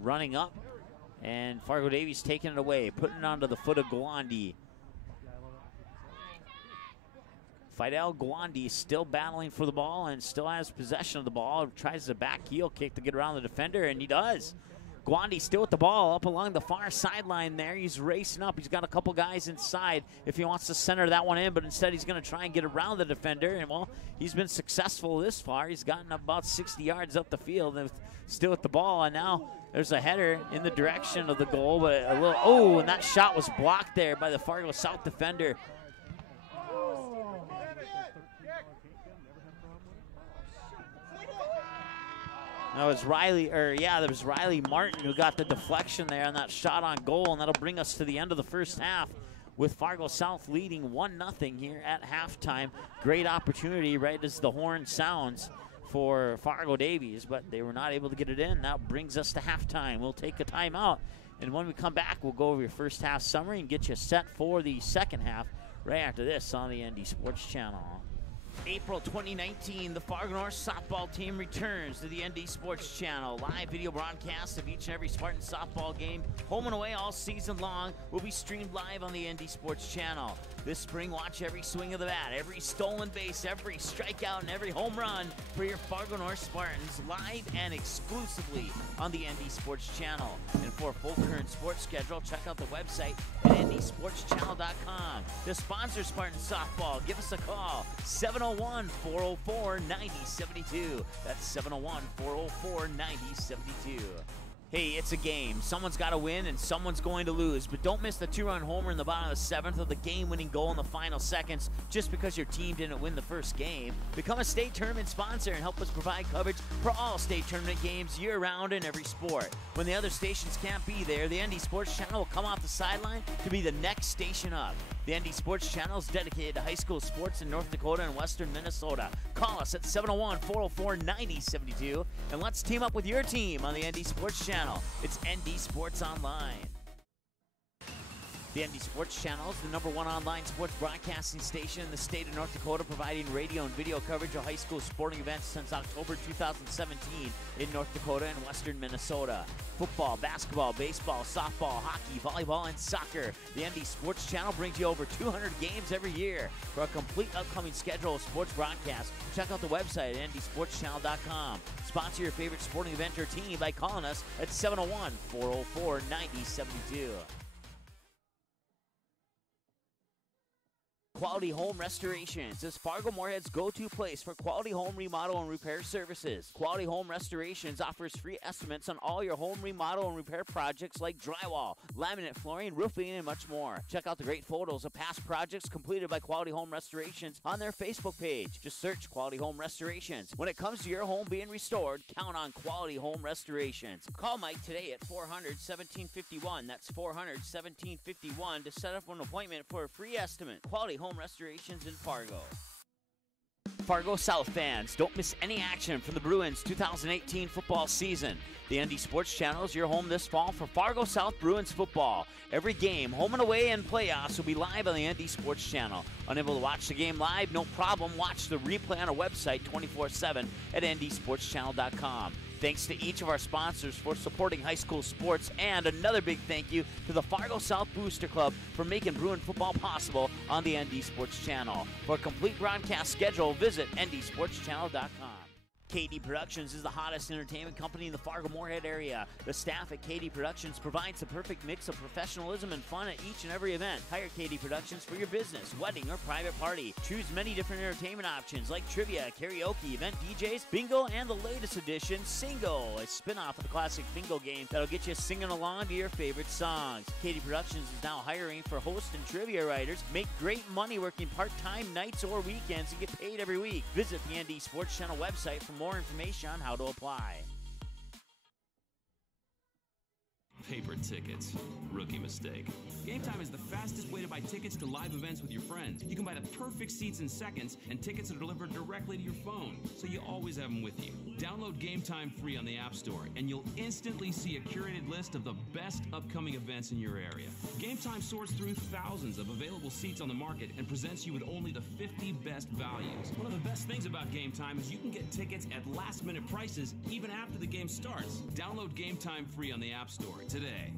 running up, and Fargo Davies taking it away, putting it onto the foot of Guandi. Fidel Guandi still battling for the ball and still has possession of the ball. Tries a back heel kick to get around the defender, and he does. Guandi still with the ball up along the far sideline there. He's racing up. He's got a couple guys inside if he wants to center that one in, but instead he's going to try and get around the defender. And, well, he's been successful this far. He's gotten about 60 yards up the field and still with the ball. And now there's a header in the direction of the goal, but a little, oh, and that shot was blocked there by the Fargo South defender. That was there was Riley Martin who got the deflection there on that shot on goal, and that'll bring us to the end of the first half with Fargo South leading 1-0 here at halftime. Great opportunity right as the horn sounds for Fargo Davies, but they were not able to get it in. That brings us to halftime. We'll take a timeout, and when we come back, we'll go over your first half summary and get you set for the second half right after this on the ND Sports Channel. April 2019, the Fargo North softball team returns to the ND Sports Channel. Live video broadcast of each and every Spartan softball game, home and away all season long, will be streamed live on the ND Sports Channel. This spring, watch every swing of the bat, every stolen base, every strikeout, and every home run for your Fargo North Spartans, live and exclusively on the ND Sports Channel. And for a full current sports schedule, check out the website at ndsportschannel.com. To sponsor Spartan softball, give us a call, 701-404-9072. That's 701-404-9072. Hey, it's a game. Someone's got to win and someone's going to lose. But don't miss the two-run homer in the bottom of the seventh or the game-winning goal in the final seconds just because your team didn't win the first game. Become a state tournament sponsor and help us provide coverage for all state tournament games year-round in every sport. When the other stations can't be there, the ND Sports Channel will come off the sideline to be the next station up. The ND Sports Channel is dedicated to high school sports in North Dakota and western Minnesota. Call us at 701-404-9072, and let's team up with your team on the ND Sports Channel. It's ND Sports Online. The ND Sports Channel is the #1 online sports broadcasting station in the state of North Dakota, providing radio and video coverage of high school sporting events since October 2017 in North Dakota and western Minnesota. Football, basketball, baseball, softball, hockey, volleyball, and soccer. The ND Sports Channel brings you over 200 games every year. For a complete upcoming schedule of sports broadcasts, check out the website at ndsportschannel.com. Sponsor your favorite sporting event or team by calling us at 701-404-9072. Quality Home Restorations is Fargo Moorhead's go-to place for quality home remodel and repair services. Quality Home Restorations offers free estimates on all your home remodel and repair projects like drywall, laminate flooring, roofing, and much more. Check out the great photos of past projects completed by Quality Home Restorations on their Facebook page. Just search Quality Home Restorations. When it comes to your home being restored, count on Quality Home Restorations. Call Mike today at 400-1751. That's 400-1751 to set up an appointment for a free estimate. Quality Home Restorations in Fargo. Fargo South fans, don't miss any action from the Bruins 2018 football season. The ND Sports Channel is your home this fall for Fargo South Bruins football. Every game, home and away, and playoffs will be live on the ND Sports Channel. Unable to watch the game live? No problem. Watch the replay on our website 24/7 at ndsportschannel.com. Thanks to each of our sponsors for supporting high school sports, and another big thank you to the Fargo South Booster Club for making Bruin football possible on the ND Sports Channel. For a complete broadcast schedule, visit ndsportschannel.com. KD Productions is the hottest entertainment company in the Fargo Moorhead area. The staff at KD Productions provides the perfect mix of professionalism and fun at each and every event. Hire KD Productions for your business, wedding, or private party. Choose many different entertainment options like trivia, karaoke, event DJs, bingo, and the latest edition, Singo, a spin-off of the classic bingo game that'll get you singing along to your favorite songs. KD Productions is now hiring for host and trivia writers. Make great money working part-time nights or weekends and get paid every week. Visit the ND Sports Channel website for more information on how to apply. Paper tickets. Rookie mistake. Game Time is the fastest way to buy tickets to live events with your friends. You can buy the perfect seats in seconds, and tickets are delivered directly to your phone, so you always have them with you. Download Game Time free on the App Store, and you'll instantly see a curated list of the best upcoming events in your area. Game Time sorts through thousands of available seats on the market and presents you with only the 50 best values. One of the best things about Game Time is you can get tickets at last-minute prices even after the game starts. Download Game Time free on the App Store today.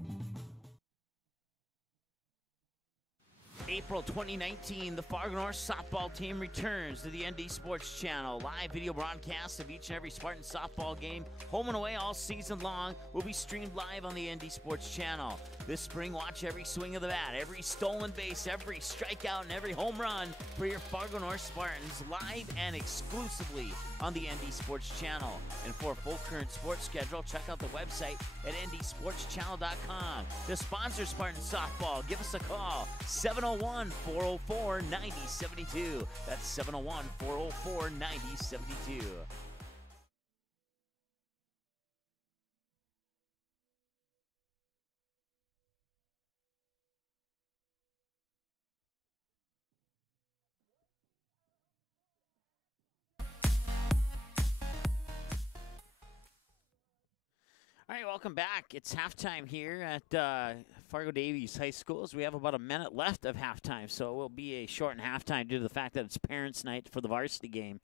April 2019, the Fargo North softball team returns to the ND Sports Channel. Live video broadcasts of each and every Spartan softball game, home and away all season long, will be streamed live on the ND Sports Channel. This spring, watch every swing of the bat, every stolen base, every strikeout, and every home run for your Fargo North Spartans, live and exclusively on the ND Sports Channel. And for a full current sports schedule, check out the website at ndsportschannel.com. To sponsor Spartan softball, give us a call, 701-404-9072. That's 701-404-9072. All right, welcome back. It's halftime here at Fargo Davies High School. We have about a minute left of halftime, so it will be a shortened halftime due to the fact that it's parents' night for the varsity game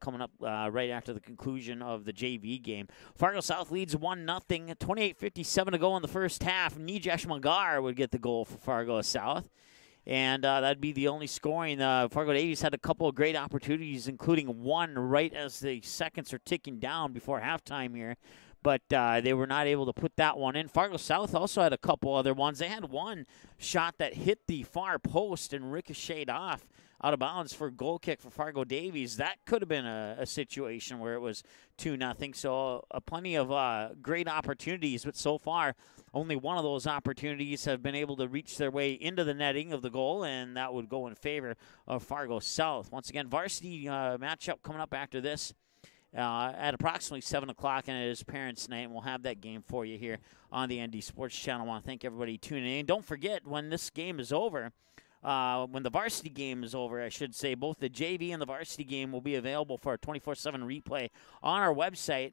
coming up right after the conclusion of the JV game. Fargo South leads 1-0, 28:57 to go in the first half. Nijesh Magar would get the goal for Fargo South. And that'd be the only scoring. Fargo Davies had a couple of great opportunities, including one right as the seconds are ticking down before halftime here. But they were not able to put that one in. Fargo South also had a couple other ones. They had one shot that hit the far post and ricocheted off out of bounds for a goal kick for Fargo Davies. That could have been a situation where it was 2-0. So plenty of great opportunities, but so far only one of those opportunities have been able to reach their way into the netting of the goal, and that would go in favor of Fargo South. Once again, varsity matchup coming up after this. At approximately 7 o'clock, and it is Parents' Night, and we'll have that game for you here on the ND Sports Channel. I want to thank everybody tuning in. Don't forget, when this game is over, when the varsity game is over, I should say, both the JV and the varsity game will be available for a 24/7 replay on our website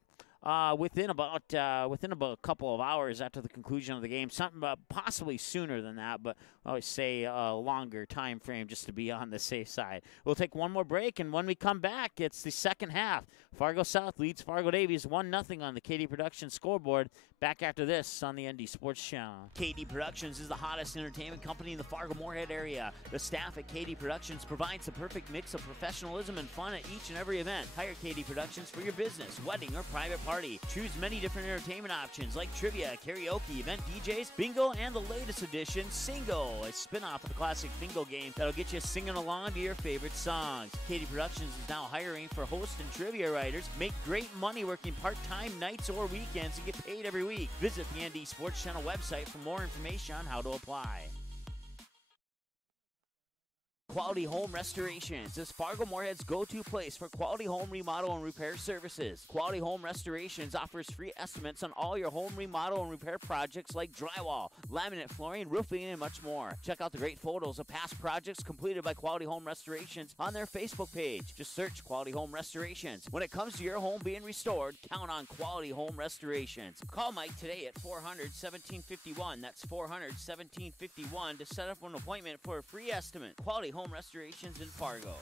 within about a couple of hours after the conclusion of the game. Something possibly sooner than that, but I always say a longer time frame just to be on the safe side. We'll take one more break, and when we come back, it's the second half. Fargo South leads Fargo Davies 1-0 on the KD Productions scoreboard. Back after this on the ND Sports Channel. KD Productions is the hottest entertainment company in the Fargo Moorhead area. The staff at KD Productions provides the perfect mix of professionalism and fun at each and every event. Hire KD Productions for your business, wedding, or private party. party. Choose many different entertainment options like trivia, karaoke, event DJs, bingo, and the latest edition, Singo, a spin-off of the classic bingo game that'll get you singing along to your favorite songs. Katie Productions is now hiring for host and trivia writers. Make great money working part-time nights or weekends and get paid every week. Visit the ND Sports Channel website for more information on how to apply. Quality Home Restorations is Fargo Moorhead's go-to place for quality home remodel and repair services. Quality Home Restorations offers free estimates on all your home remodel and repair projects like drywall, laminate flooring, roofing, and much more. Check out the great photos of past projects completed by Quality Home Restorations on their Facebook page. Just search Quality Home Restorations. When it comes to your home being restored, count on Quality Home Restorations. Call Mike today at 400-1751. That's 400-1751 to set up an appointment for a free estimate. Quality Home Restorations in Fargo.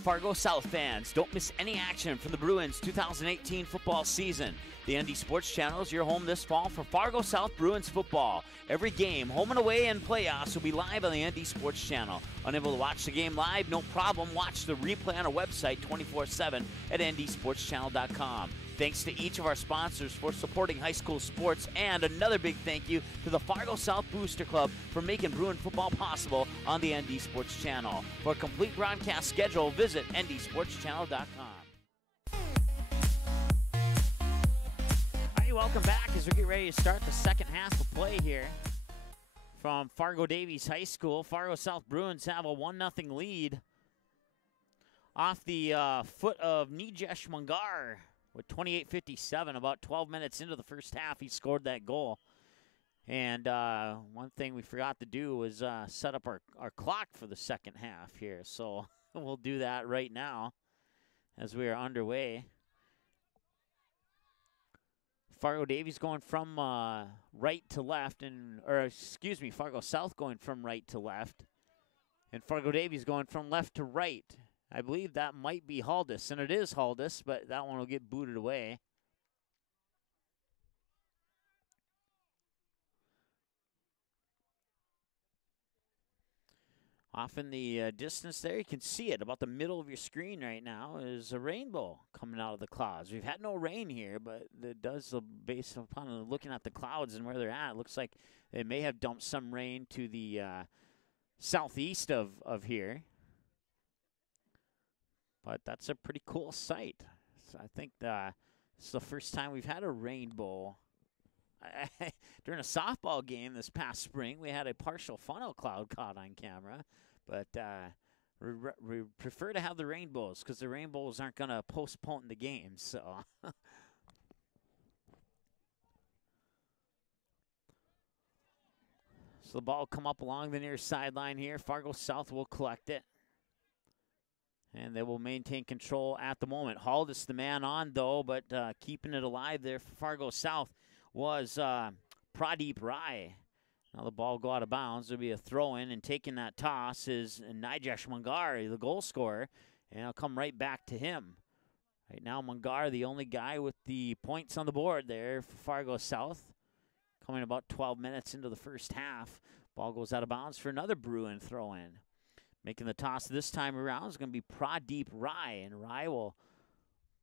Fargo South fans, don't miss any action from the Bruins 2018 football season. The ND Sports Channel is your home this fall for Fargo South Bruins football. Every game, home and away, and playoffs will be live on the ND Sports Channel. Unable to watch the game live? No problem. Watch the replay on our website 24/7 at ndsportschannel.com. Thanks to each of our sponsors for supporting high school sports, and another big thank you to the Fargo South Booster Club for making Bruin football possible on the ND Sports Channel. For a complete broadcast schedule, visit ndsportschannel.com. All right, welcome back as we get ready to start the second half of play here from Fargo Davies High School. Fargo South Bruins have a 1-0 lead off the foot of Nijesh Mungar. With 28:57, about 12 minutes into the first half, he scored that goal. And one thing we forgot to do was set up our clock for the second half here. So we'll do that right now as we are underway. Fargo Davies going from right to left, Fargo South going from right to left. And Fargo Davies going from left to right. I believe that might be Haldis, and it is Haldis, but that one will get booted away. Off in the distance there, you can see it. About the middle of your screen right now is a rainbow coming out of the clouds. We've had no rain here, but it does, based upon looking at the clouds and where they're at, it looks like they may have dumped some rain to the southeast of here. But that's a pretty cool sight. So I think it's the first time we've had a rainbow. During a softball game this past spring, we had a partial funnel cloud caught on camera. But we prefer to have the rainbows because the rainbows aren't going to postpone the game. So, so the ball will come up along the near sideline here. Fargo South will collect it. And they will maintain control at the moment. Haldis the man on, though, but keeping it alive there for Fargo South was Pradeep Rai. Now the ball will go out of bounds. There'll be a throw-in, and taking that toss is Nijesh Mungar, the goal scorer, and it'll come right back to him. Right now, Mungar, the only guy with the points on the board there for Fargo South, coming about 12 minutes into the first half. Ball goes out of bounds for another Bruin throw-in. Making the toss this time around is going to be Pradeep Rai, and Rai will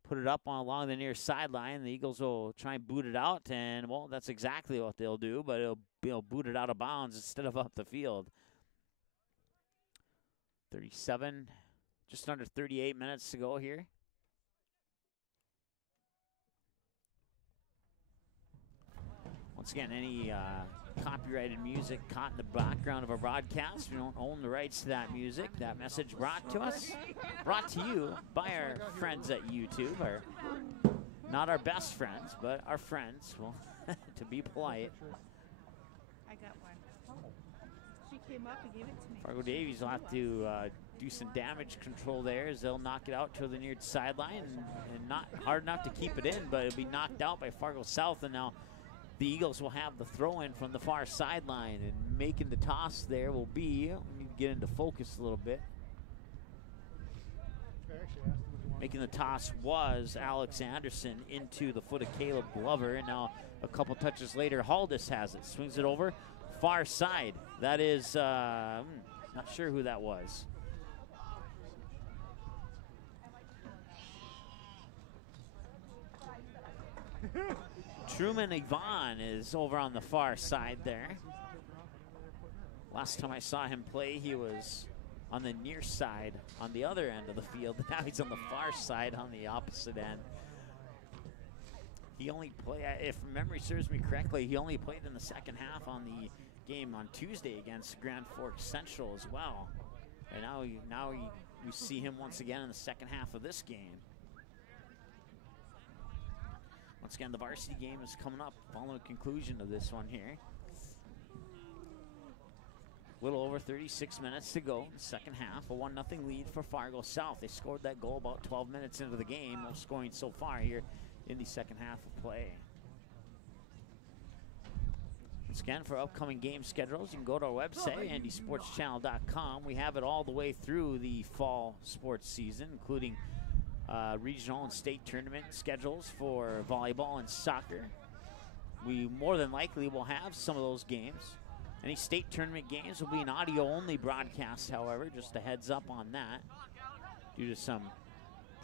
put it up along the near sideline. The Eagles will try and boot it out, and, well, that's exactly what they'll do, but it'll boot it out of bounds instead of up the field. 37, just under 38 minutes to go here. Once again, any copyrighted music caught in the background of our broadcast, we don't own the rights to that music. That message brought to you by our friends at YouTube. Not our best friends, but our friends. Well, to be polite. I got one. She came up and gave it to me. Fargo Davies will have to do some damage control there as they'll knock it out to the near sideline, and not hard enough to keep it in, but it'll be knocked out by Fargo South, and now the Eagles will have the throw-in from the far sideline, and making the toss there will be, we need to get into focus a little bit. Making the toss was Alex Anderson into the foot of Caleb Glover, and now a couple touches later, Haldis has it. Swings it over, far side. That is, not sure who that was. Truman Yvonne is over on the far side there. Last time I saw him play, he was on the near side, on the other end of the field. Now he's on the far side, on the opposite end. He only played, if memory serves me correctly, he only played in the second half on the game on Tuesday against Grand Forks Central as well. And now we see him once again in the second half of this game. Once again, the varsity game is coming up following the conclusion of this one here. A little over 36 minutes to go in the second half. A 1-0 lead for Fargo South. They scored that goal about 12 minutes into the game. No scoring so far here in the second half of play. Once again, for upcoming game schedules, you can go to our website, andysportschannel.com. We have it all the way through the fall sports season, including regional and state tournament schedules for volleyball and soccer. We more than likely will have some of those games. Any state tournament games will be an audio-only broadcast, however, just a heads up on that, due to some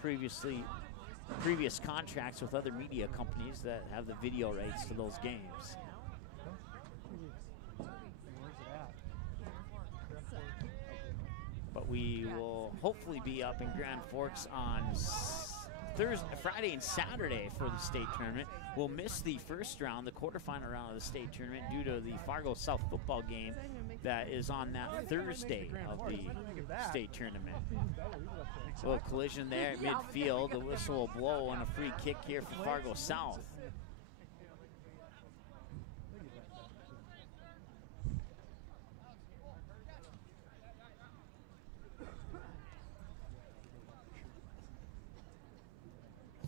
previous contracts with other media companies that have the video rights to those games. But we will hopefully be up in Grand Forks on Friday and Saturday for the state tournament. We'll miss the first round, the quarterfinal round of the state tournament, due to the Fargo South football game that is on that Thursday of the state tournament. A little collision there at midfield. The whistle will blow on a free kick here for Fargo South.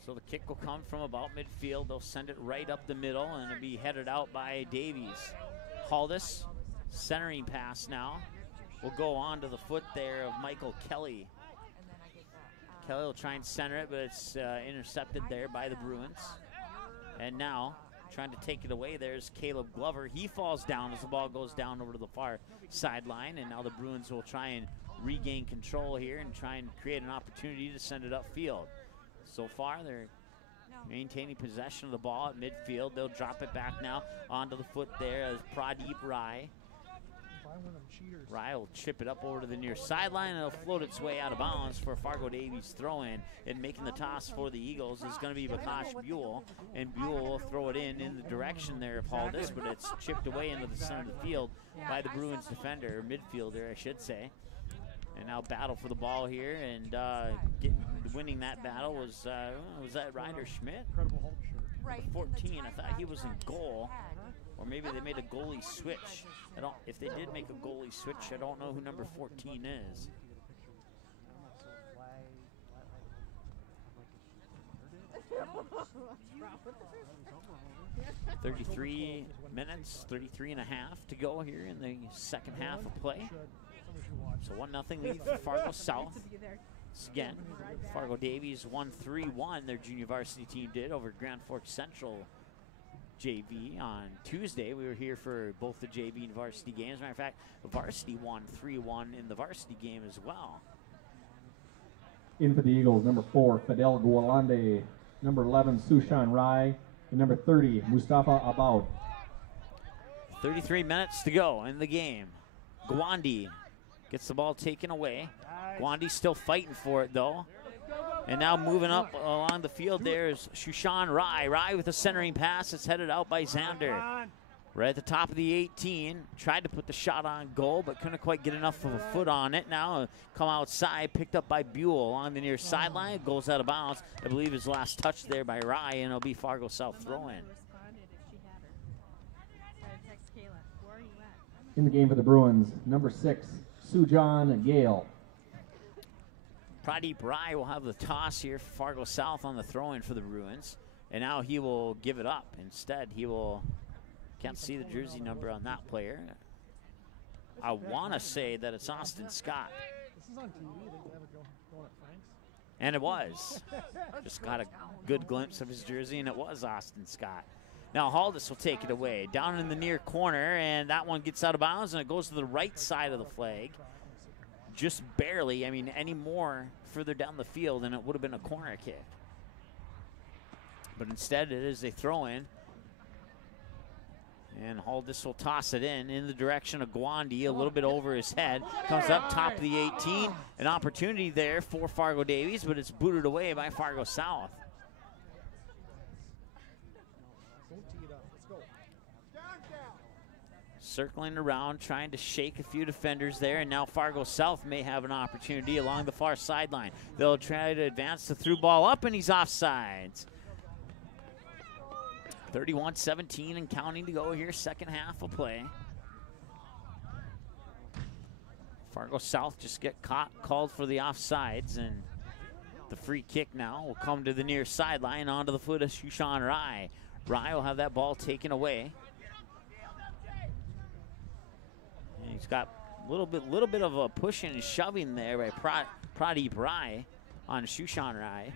So the kick will come from about midfield. They'll send it right up the middle, and it'll be headed out by Davies. Haldis, centering pass now, will go on to the foot there of Michael Kelly. Kelly will try and center it, but it's intercepted there by the Bruins. And now, trying to take it away, there's Caleb Glover. He falls down as the ball goes down over to the far sideline, and now the Bruins will try and regain control here and try and create an opportunity to send it upfield. So far, they're maintaining possession of the ball at midfield. They'll drop it back now onto the foot there as Pradeep Rai. Rai will chip it up over to the near sideline, and it'll float its way out of bounds for Fargo Davies throw-in. And making the toss for the Eagles is going to be Vakash Buell, and Buell will throw it in the direction there of Haldis, but it's chipped away into the center of the field by the Bruins defender, or midfielder, I should say. And now battle for the ball here, and winning that battle was that Ryder Schmidt? 14, I thought he was in goal. Or maybe they made a goalie switch. If they did make a goalie switch, I don't know who number 14 is. 33 minutes, 33 and a half to go here in the second half of play. So 1-0 lead for Fargo South. Again, Fargo Davies won 3-1. Their junior varsity team did over Grand Forks Central JV on Tuesday. We were here for both the JV and varsity games. As a matter of fact, the varsity won 3-1 in the varsity game as well. In for the Eagles, number 4, Fidel Gualande, number 11, Sushan Rai, and number 30, Mustafa Aboud. 33 minutes to go in the game. Gwandi gets the ball taken away. Gwandi's still fighting for it, though. And now moving up along the field there is Shushan Rai. Rai with a centering pass. It's headed out by Xander. Right at the top of the 18. Tried to put the shot on goal, but couldn't quite get enough of a foot on it. Now come outside, picked up by Buell along the near sideline. Goes out of bounds. I believe his last touch there by Rai, and it'll be Fargo South throw-in. In the game for the Bruins, number 6, Sujan Gale. Pradeep Rai will have the toss here for Fargo South on the throw-in for the Bruins. And now he will give it up. Instead, he will, can't see the jersey number on that player. I want to say that it's Austin Scott. This is on TV. They have it going at Frank's. And it was. Just got a good glimpse of his jersey, and it was Austin Scott. Now Haldis will take it away. Down in the near corner, and that one gets out of bounds, and it goes to the right side of the flag. Just barely. I mean, any more further down the field, and it would have been a corner kick. But instead it is a throw-in. And Haldis will toss it in the direction of Gwandi, a little bit over his head. Comes up top of the 18. An opportunity there for Fargo Davies, but it's booted away by Fargo South. Circling around, trying to shake a few defenders there, and now Fargo South may have an opportunity along the far sideline. They'll try to advance the through ball up, and he's offsides. 31-17 and counting to go here, second half of play. Fargo South just get called for the offsides, and the free kick now will come to the near sideline onto the foot of Shushan Rai. Rai will have that ball taken away. And he's got a little bit of a pushing and shoving there by Pradeep Rai on Shushan Rai.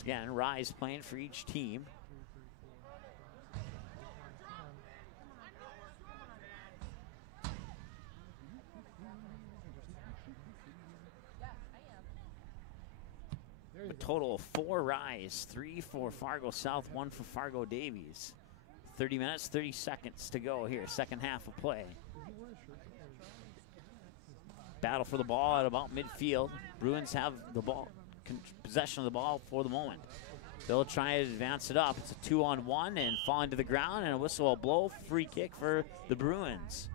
Again, Rai's playing for each team. A total of 4 Rais, 3 for Fargo South, 1 for Fargo Davies. 30 minutes, 30 seconds to go here, second half of play. Battle for the ball at about midfield. Bruins have the ball, possession of the ball for the moment. They'll try to advance it up. It's a 2-on-1 and falling to the ground, and a whistle will blow. Free kick for the Bruins.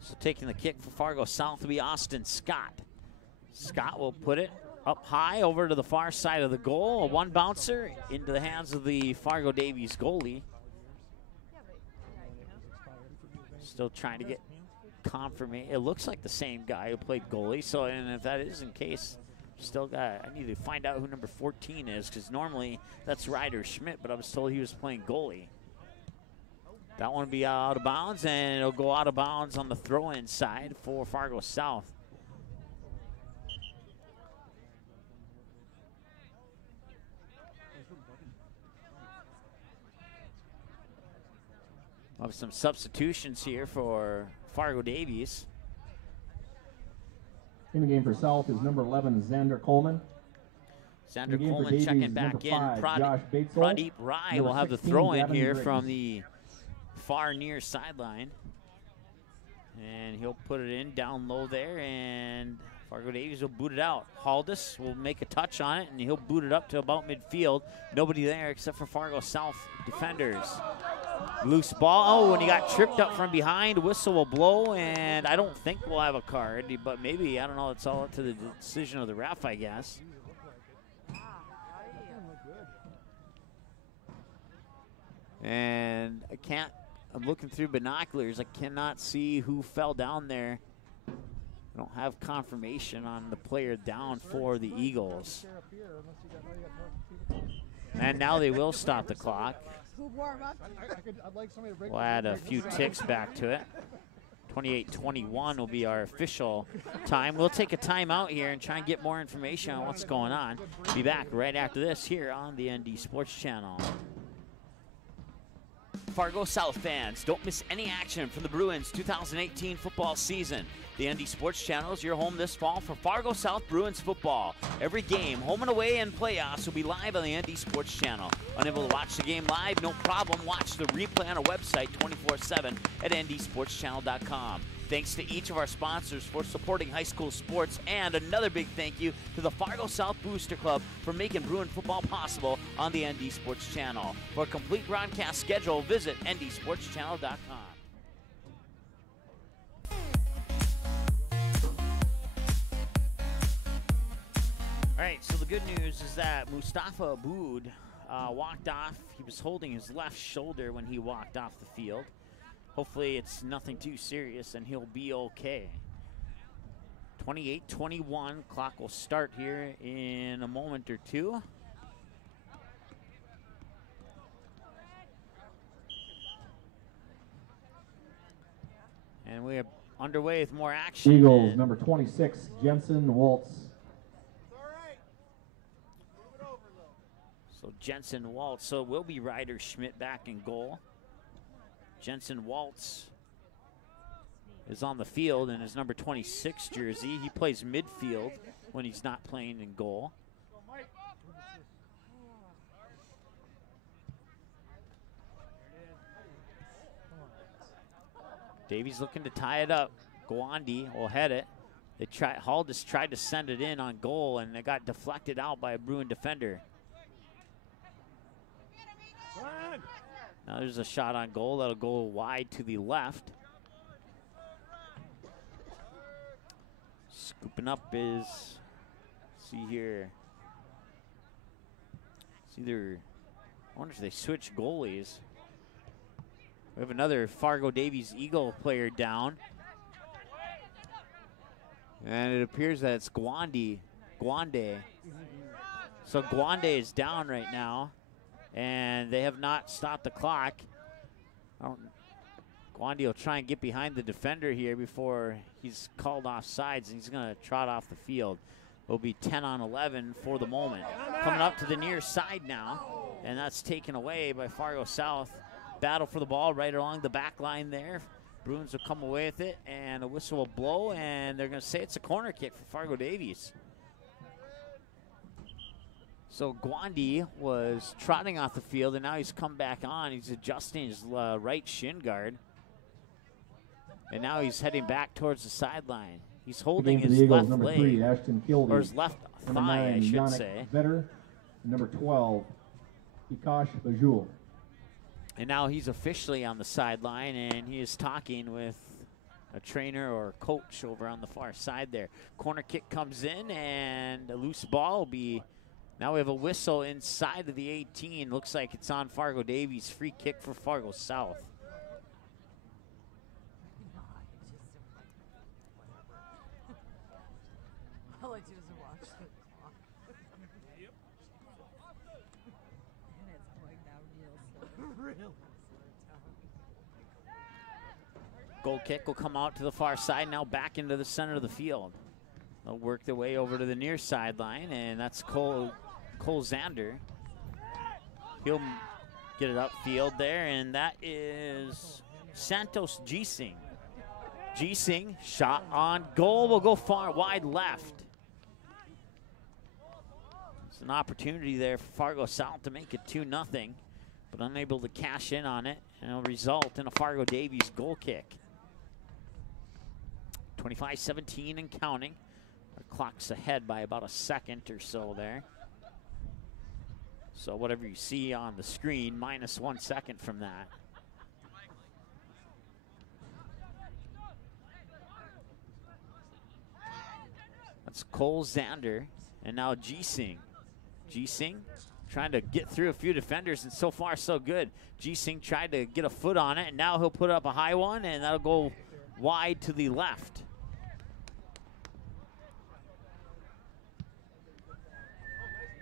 So taking the kick for Fargo South will be Austin Scott. Scott will put it up high over to the far side of the goal. A one bouncer into the hands of the Fargo Davies goalie. Still trying to get confirmation. It looks like the same guy who played goalie. So, and if that is in case, still got, I need to find out who number 14 is, because normally that's Ryder Schmidt, but I was told he was playing goalie. That one will be out of bounds, and it'll go out of bounds on the throw-in side for Fargo South. We'll have some substitutions here for Fargo Davies. In the game for South is number 11, Xander Coleman. Xander Coleman checking back in. Pradeep Rai will have the throw-in here from the far near sideline. And he'll put it in down low there, and Fargo Davies will boot it out. Haldis will make a touch on it, and he'll boot it up to about midfield. Nobody there except for Fargo South defenders. Loose ball. Oh, and he got tripped up from behind. Whistle will blow, and I don't think we'll have a card, but maybe, I don't know. It's all up to the decision of the ref, I guess. And I'm looking through binoculars. I cannot see who fell down there. I don't have confirmation on the player down for the Eagles. And now they will stop the clock. We'll add a few ticks back to it. 28-21 will be our official time. We'll take a timeout here and try and get more information on what's going on. Be back right after this here on the ND Sports Channel. Fargo South fans, don't miss any action from the Bruins 2018 football season. The ND Sports Channel is your home this fall for Fargo South Bruins football. Every game, home and away, and playoffs will be live on the ND Sports Channel. Unable to watch the game live? No problem. Watch the replay on our website 24/7 at ndsportschannel.com. Thanks to each of our sponsors for supporting high school sports, and another big thank you to the Fargo South Booster Club for making Bruin football possible on the ND Sports Channel. For a complete broadcast schedule, visit ndsportschannel.com. All right, so the good news is that Mustafa Aboud walked off. He was holding his left shoulder when he walked off the field. Hopefully it's nothing too serious and he'll be okay. 28-21, clock will start here in a moment or two. And we are underway with more action. Eagles, number 26, Jensen Waltz. So Jensen Waltz. So it will be Ryder Schmidt back in goal. Jensen Waltz is on the field in his number 26 jersey. He plays midfield when he's not playing in goal. Davies looking to tie it up. Gwandi will head it. Haldis tried to send it in on goal, and it got deflected out by a Bruin defender. Now there's a shot on goal. That'll go wide to the left. Scooping up is, see here. It's either, I wonder if they switch goalies. We have another Fargo Davies Eagle player down. And it appears that it's Gwande. So Gwande is down right now. And they have not stopped the clock. Gwande will try and get behind the defender here before he's called off sides, and he's going to trot off the field. It'll be 10-on-11 for the moment. Coming up to the near side now, and that's taken away by Fargo South. Battle for the ball right along the back line there. Bruins will come away with it, and a whistle will blow, and they're going to say it's a corner kick for Fargo Davies. So Gwande was trotting off the field, and now he's come back on. He's adjusting his right shin guard. And now he's heading back towards the sideline. He's holding his left leg, 3, Ashton Kilby. or his left thigh, I should say. Vetter, number 12, Ikash Bajul. And now he's officially on the sideline, and he is talking with a trainer or a coach over on the far side there. Corner kick comes in, and a loose ball will be. Now we have a whistle inside of the 18. Looks like it's on Fargo Davies. Free kick for Fargo South. All I do is watch the clock. And it's going down real slow. Goal kick will come out to the far side, now back into the center of the field. They'll work their way over to the near sideline, and that's Cole Zander. He'll get it upfield there, and that is Santos Gising. Gising, shot on goal, will go far wide left. It's an opportunity there for Fargo South to make it 2-0, but unable to cash in on it, and it'll result in a Fargo Davies goal kick. 25-17 and counting. Our clock's ahead by about a second or so there. So whatever you see on the screen, minus 1 second from that. That's Cole Zander, and now Gising. Gising trying to get through a few defenders, and so far so good. Gising tried to get a foot on it, and now he'll put up a high one, and that'll go wide to the left.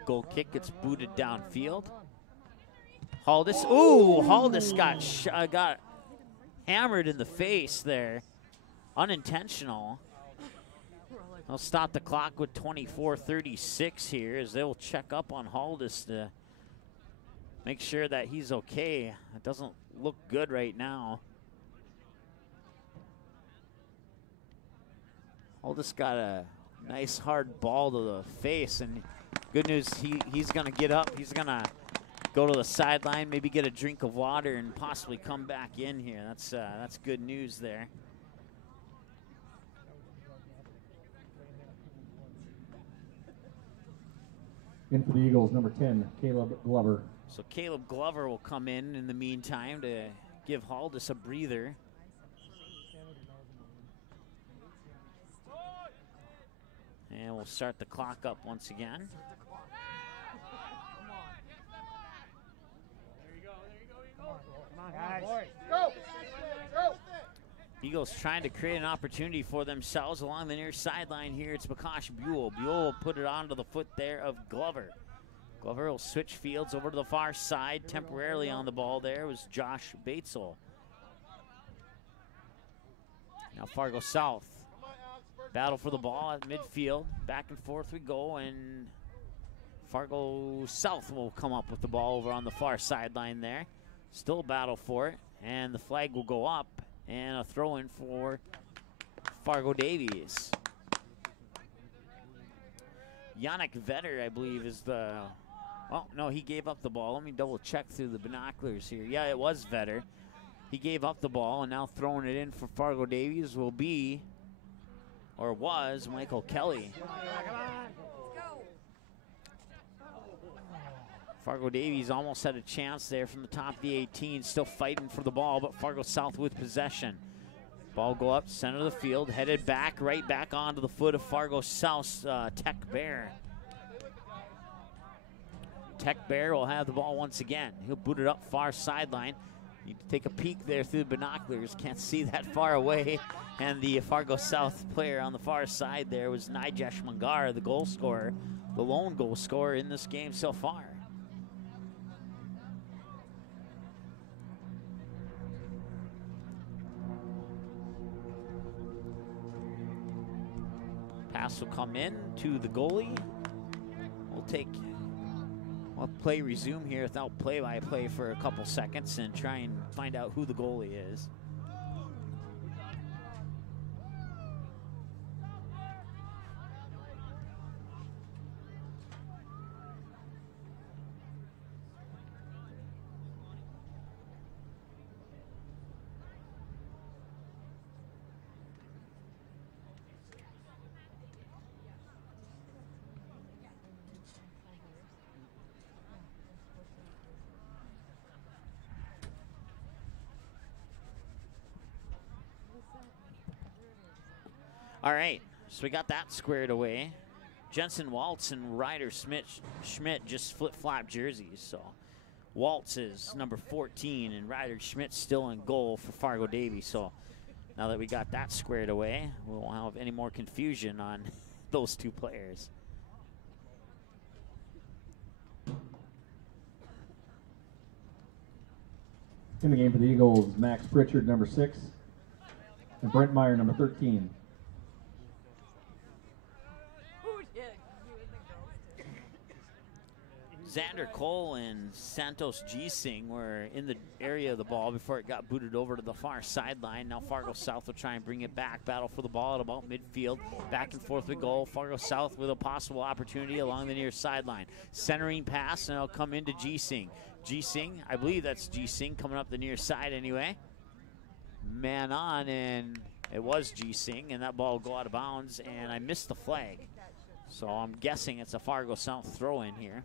Goal kick gets booted downfield. Haldis, ooh, Haldis got hammered in the face there. Unintentional. They'll stop the clock with 24:36 here as they'll check up on Haldis to make sure that he's okay. It doesn't look good right now. Haldis got a nice hard ball to the face, and good news, he's going to get up. He's going to go to the sideline, maybe get a drink of water, and possibly come back in here. That's good news there. In for the Eagles, number 10, Caleb Glover. So Caleb Glover will come in the meantime to give Haldis a breather. And we'll start the clock up once again. Eagles trying to create an opportunity for themselves along the near sideline here. It's Bakash Buell. Buell will put it onto the foot there of Glover. Glover will switch fields over to the far side. Temporarily on the ball there was Josh Batesel. Now Fargo South. Battle for the ball at midfield. Back and forth we go, and Fargo South will come up with the ball over on the far sideline there. Still a battle for it, and the flag will go up, and a throw in for Fargo Davies. Yannick Vetter, I believe, is the, oh, no, he gave up the ball. Let me double check through the binoculars here. Yeah, it was Vetter. He gave up the ball, and now throwing it in for Fargo Davies will be, or was, Michael Kelly. Fargo Davies almost had a chance there from the top of the 18, still fighting for the ball, but Fargo South with possession. Ball go up, center of the field, headed back, right back onto the foot of Fargo South's Tech Bear. Tech Bear will have the ball once again. He'll boot it up far sideline. You take a peek there through the binoculars, can't see that far away. And the Fargo South player on the far side there was Nijesh Mangar, the goal scorer, the lone goal scorer in this game so far. Pass will come in to the goalie. We'll play resume here without play-by-play for a couple seconds and try and find out who the goalie is. All right, so we got that squared away. Jensen Waltz and Ryder Schmidt just flip-flop jerseys. So Waltz is number 14 and Ryder Schmidt still in goal for Fargo Davies. So now that we got that squared away, we won't have any more confusion on those two players. In the game for the Eagles, Max Pritchard, number 6, and Brent Meyer, number 13. Xander Cole and Santos G-Sing were in the area of the ball before it got booted over to the far sideline. Now Fargo South will try and bring it back. Battle for the ball at about midfield. Back and forth we go. Fargo South with a possible opportunity along the near sideline. Centering pass, and it'll come into G-Sing. G-Sing, I believe that's G-Sing coming up the near side anyway. Man on, and it was G-Sing, and that ball will go out of bounds, and I missed the flag. So I'm guessing it's a Fargo South throw in here.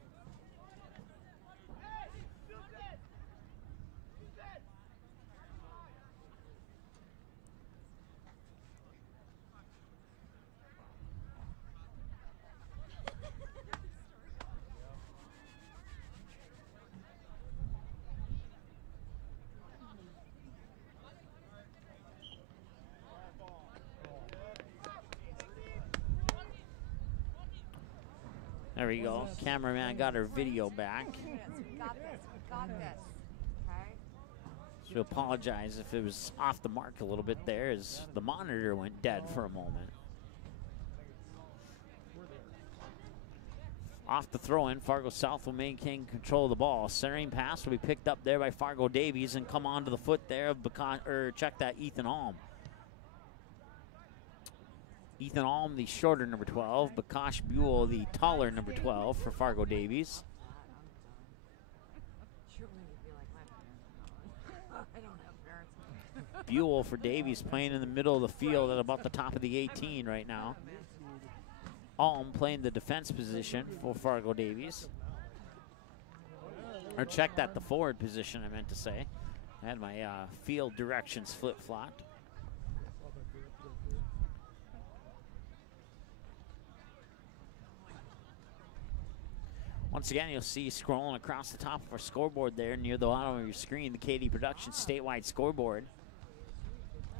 There we go. Cameraman got her video back. Got this. Okay. So apologize if it was off the mark a little bit there as the monitor went dead for a moment. Off the throw-in, Fargo South will maintain control of the ball. Centering pass will be picked up there by Fargo Davies and come onto the foot there of Ethan Alm. Ethan Alm, the shorter number 12. Bakash Buell, the taller number 12 for Fargo Davies. Buell for Davies playing in the middle of the field at about the top of the 18 right now. Alm playing the defense position for Fargo Davies. Or check that, the forward position, I meant to say. I had my field directions flip-flopped. Once again, you'll see scrolling across the top of our scoreboard there near the bottom of your screen, the KD Productions statewide scoreboard.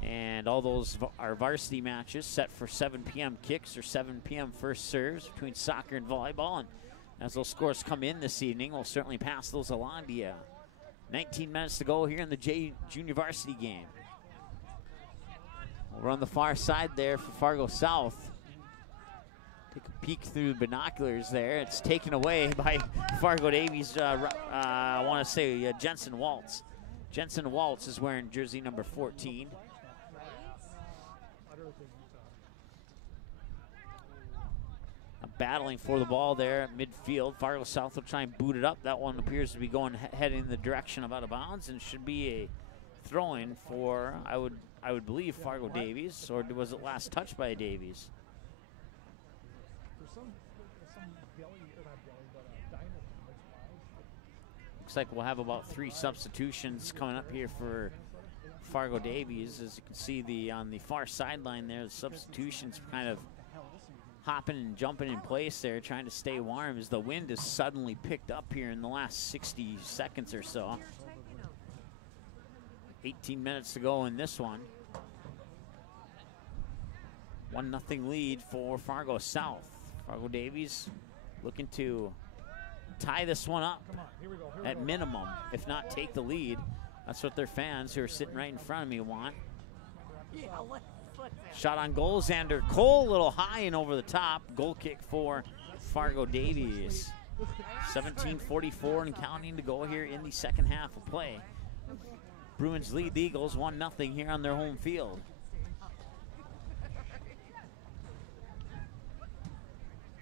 And all those are varsity matches set for 7 p.m. kicks or 7 p.m. first serves between soccer and volleyball. And as those scores come in this evening, we'll certainly pass those along to you. 19 minutes to go here in the junior varsity game. We're on the far side there for Fargo South. Take a peek through the binoculars there. It's taken away by Fargo Davies. I want to say Jensen Waltz. Jensen Waltz is wearing jersey number 14. Battling for the ball there at midfield. Fargo South will try and boot it up. That one appears to be going heading in the direction of out of bounds and should be a throw-in for, I would believe, Fargo Davies, or was it last touched by Davies? Looks like we'll have about 3 substitutions coming up here for Fargo Davies. As you can see, on the far sideline there, the substitutions kind of hopping and jumping in place there, trying to stay warm as the wind has suddenly picked up here in the last 60 seconds or so. 18 minutes to go in this one. 1-0 lead for Fargo South. Fargo Davies looking to tie this one up at minimum, if not take the lead. That's what their fans who are sitting right in front of me want. Shot on goal, Xander Cole, a little high and over the top. Goal kick for Fargo Davies. 17:44 and counting to go here in the second half of play. Bruins lead the Eagles 1-0 here on their home field.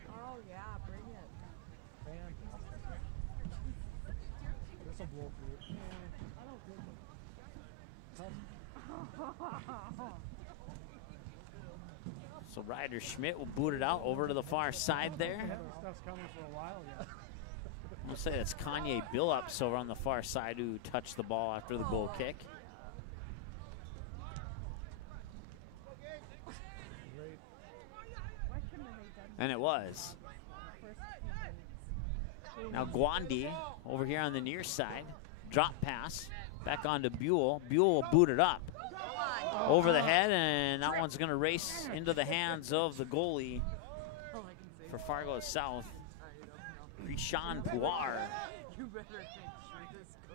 Oh, yeah, bring it. This will blow through. I don't think So Ryder Schmidt will boot it out over to the far side there. stuff's coming for a while yet. I'll say that's Kanye Billups over on the far side who touched the ball after the goal kick. And it was. Now Gwandy over here on the near side. Drop pass back onto Buell. Buell will boot it up over the head, and that one's going to race into the hands of the goalie for Fargo South, Krishan Puar.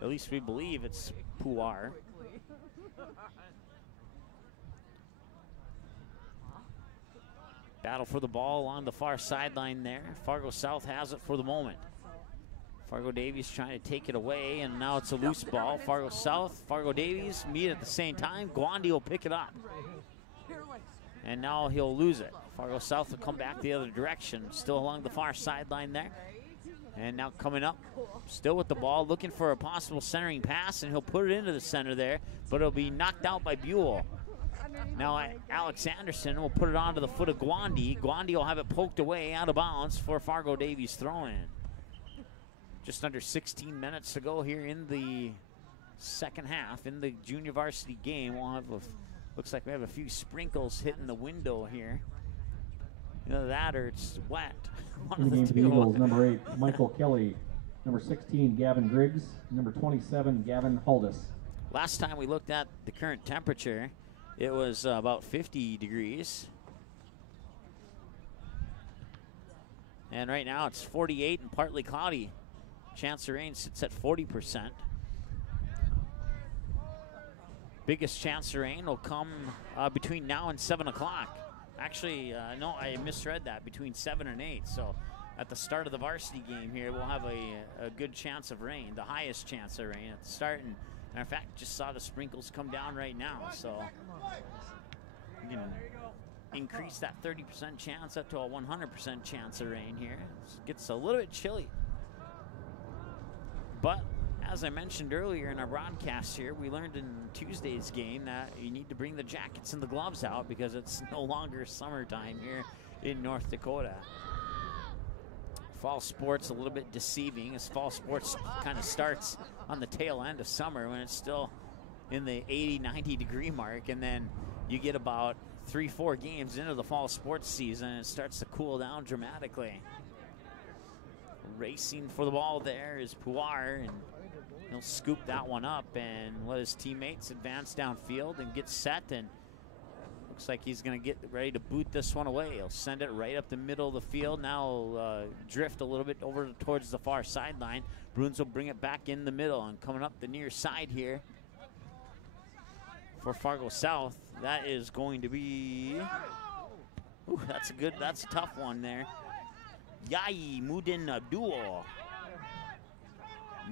At least we believe it's Puar. Battle for the ball along the far sideline there. Fargo South has it for the moment. Fargo Davies trying to take it away, and now it's a loose ball. Fargo South, Fargo Davies meet at the same time. Gwandy will pick it up. And now he'll lose it. Fargo South will come back the other direction, still along the far sideline there. And now coming up, still with the ball, looking for a possible centering pass, and he'll put it into the center there, but it'll be knocked out by Buell. Now Alex Anderson will put it onto the foot of Gwandy. Gwandy will have it poked away out of bounds for Fargo Davies throw-in. Just under 16 minutes to go here in the second half in the junior varsity game. We'll have looks like we have a few sprinkles hitting the window here. Either that or it's wet. In the game for the Eagles, number 8, Michael Kelly. Number 16, Gavin Griggs. Number 27, Gavin Haldis. Last time we looked at the current temperature, it was about 50 degrees. And right now it's 48 and partly cloudy. Chance of rain sits at 40%. Biggest chance of rain will come between now and 7 o'clock. Actually, no, I misread that, between 7 and 8. So at the start of the varsity game here, we'll have a good chance of rain, the highest chance of rain at the start. And matter of fact, just saw the sprinkles come down right now. So you can increase that 30% chance up to a 100% chance of rain here. It gets a little bit chilly. But as I mentioned earlier in our broadcast here, we learned in Tuesday's game that you need to bring the jackets and the gloves out because it's no longer summertime here in North Dakota. Fall sports a little bit deceiving as fall sports kind of starts on the tail end of summer when it's still in the 80, 90 degree mark, and then you get about 3-4 games into the fall sports season and it starts to cool down dramatically. Racing for the ball there is Puar, and he'll scoop that one up and let his teammates advance downfield and get set, and looks like he's going to get ready to boot this one away. He'll send it right up the middle of the field. Now he'll drift a little bit over towards the far sideline. Bruins will bring it back in the middle, and coming up the near side here for Fargo South, that is going to be Ooh, that's a tough one there. Yai Mudin Abdul.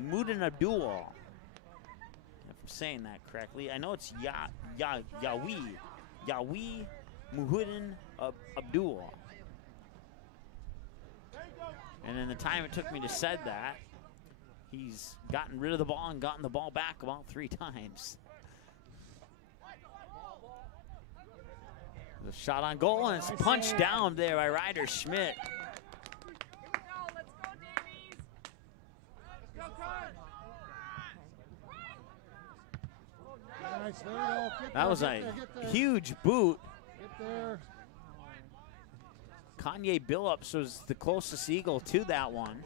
Mudin Abdul. If I'm saying that correctly. I know it's Yawi Muhudin Abdul. And in the time it took me to said that, he's gotten rid of the ball and gotten the ball back about 3 times. The shot on goal, and it's punched down there by Ryder Schmidt. Let's go, Davies. Nice, there you go. That was a huge boot. Get there. Kanye Billups was the closest Eagle to that one.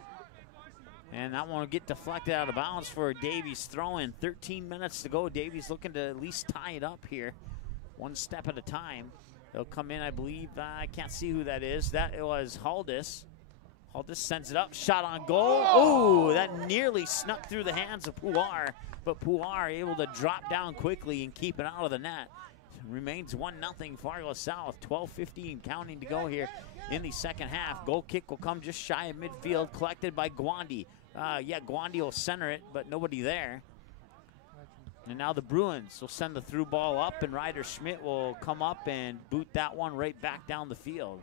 And that one will get deflected out of bounds for Davies throw-in. 13 minutes to go. Davies looking to at least tie it up here, one step at a time. They'll come in, I believe. I can't see who that is. That was Haldis. Haldis sends it up. Shot on goal. Oh, that nearly snuck through the hands of Puar. But Puar able to drop down quickly and keep it out of the net. Remains 1-0 Fargo South. 12:15 counting to go here in the second half. Goal kick will come just shy of midfield, collected by Gwandi. Gwandi will center it, but nobody there. And now the Bruins will send the through ball up, and Ryder Schmidt will come up and boot that one right back down the field.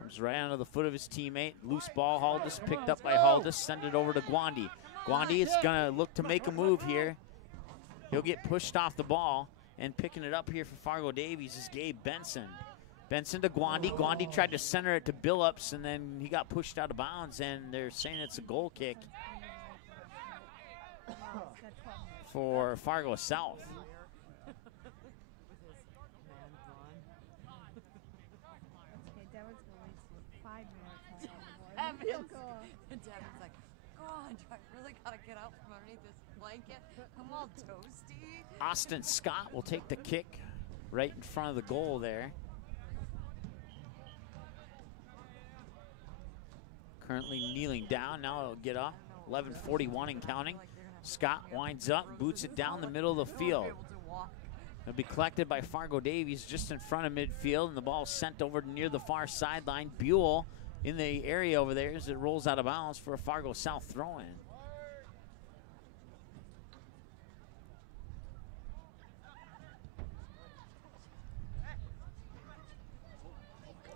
Comes right onto the foot of his teammate. Loose ball, Haldis picked up by Haldis. Send it over to Gwandi. Gwandi is going to look to make a move here. He'll get pushed off the ball, and picking it up here for Fargo Davies is Gabe Benson. Benson to Gwandi. Gwandi tried to center it to Billups, and then he got pushed out of bounds, and they're saying it's a goal kick for Fargo South. Devin's like, God, I really gotta get out from underneath this blanket. I'm all toasty. Austin Scott will take the kick right in front of the goal there. Currently kneeling down. Now it'll get up. 11:41 and counting. Scott winds up, boots it down the middle of the field. It'll be collected by Fargo Davies just in front of midfield, and the ball sent over near the far sideline. Buell in the area over there as it rolls out of bounds for a Fargo South throw-in.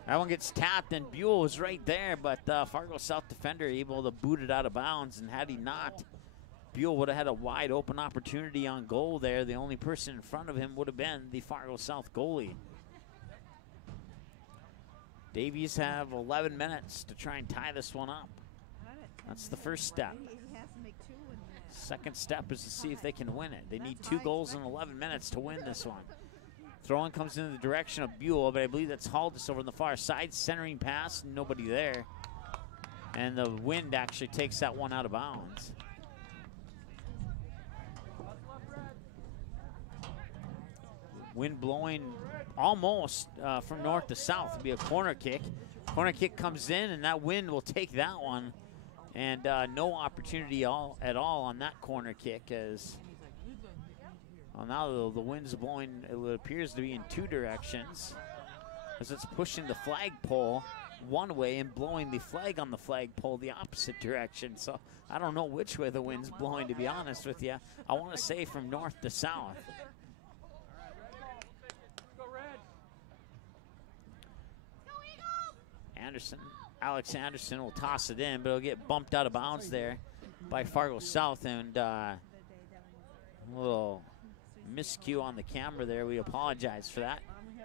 That one gets tapped, and Buell was right there, but Fargo South defender able to boot it out of bounds, and had he not, Buell would have had a wide open opportunity on goal there. The only person in front of him would have been the Fargo South goalie. Davies have 11 minutes to try and tie this one up. That's the first step. Second step is to see if they can win it. They need 2 goals in 11 minutes to win this one. Throw-in comes in the direction of Buell, but I believe that's Haldis over on the far side. Centering pass, nobody there. And the wind actually takes that one out of bounds. Wind blowing almost from north to south. It'll be a corner kick. Corner kick comes in, and that wind will take that one. And no opportunity at all on that corner kick, as well, now the wind's blowing, it appears to be in 2 directions, as it's pushing the flagpole one way and blowing the flag on the flagpole the opposite direction. So I don't know which way the wind's blowing, to be honest with you. I want to say from north to south. Alex Anderson will toss it in, but it'll get bumped out of bounds there by Fargo South, and a little miscue on the camera there. We apologize for that.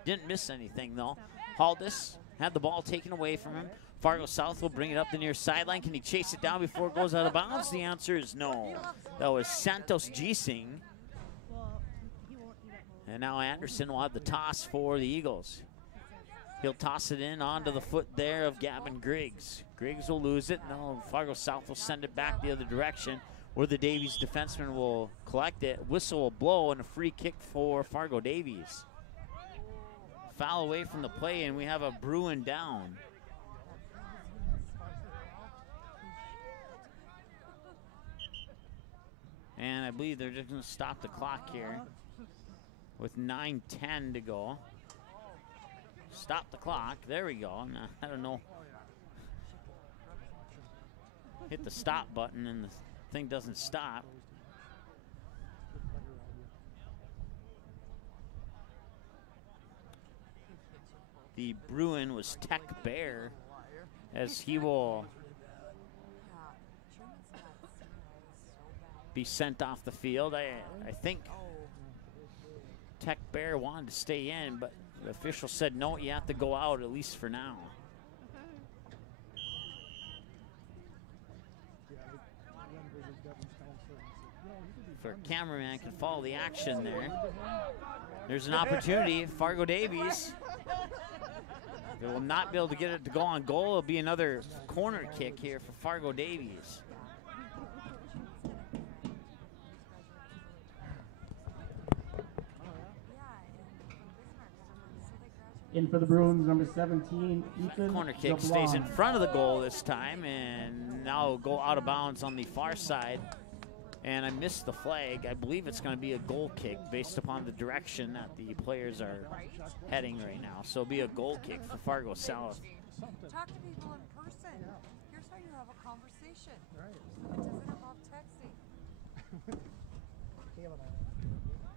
Didn't miss anything, though. Haldis had the ball taken away from him. Fargo South will bring it up the near sideline. Can he chase it down before it goes out of bounds? The answer is no. That was Santos Gising. And now Anderson will have the toss for the Eagles. He'll toss it in onto the foot there of Gavin Griggs. Griggs will lose it. No, Fargo South will send it back the other direction, where the Davies defenseman will collect it. Whistle will blow, and a free kick for Fargo Davies. Foul away from the play, and we have a Bruin down. And I believe they're just going to stop the clock here with 9:10 to go. Stop the clock. There we go. Now, I don't know. Hit the stop button and the thing doesn't stop. The Bruin was Tech Bear, as he will be sent off the field. I think Tech Bear wanted to stay in, but the official said, no, you have to go out, at least for now. For a cameraman can follow the action there. There's an opportunity. Fargo Davies. They will not be able to get it to go on goal. It'll be another corner kick here for Fargo Davies. In for the Bruins, number 17, Ethan. Corner kick stays in front of the goal this time, and now go out of bounds on the far side. And I missed the flag. I believe it's going to be a goal kick based upon the direction that the players are heading right now. So it'll be a goal kick for Fargo South. Talk to people in person. Here's how you have a conversation. It doesn't involve texting. Kayla and I,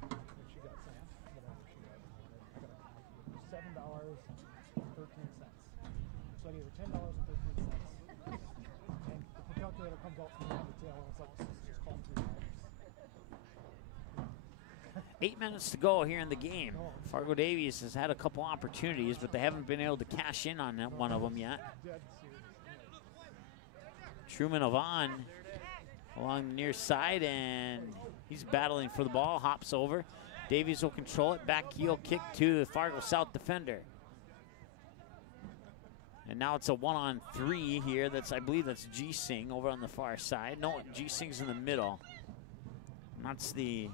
when she got sent, whatever she got, I got a copy. $7.13. So I gave her $10.13. And the calculator comes out from the tail, and it's like, just call $3. 8 minutes to go here in the game. Fargo Davies has had a couple opportunities, but they haven't been able to cash in on one of them yet. Truman Avon along the near side, and he's battling for the ball, hops over. Davies will control it, back heel kick to the Fargo South defender. And now it's a 1-on-3 here. I believe that's G-Sing over on the far side. No, G-Sing's in the middle. That's the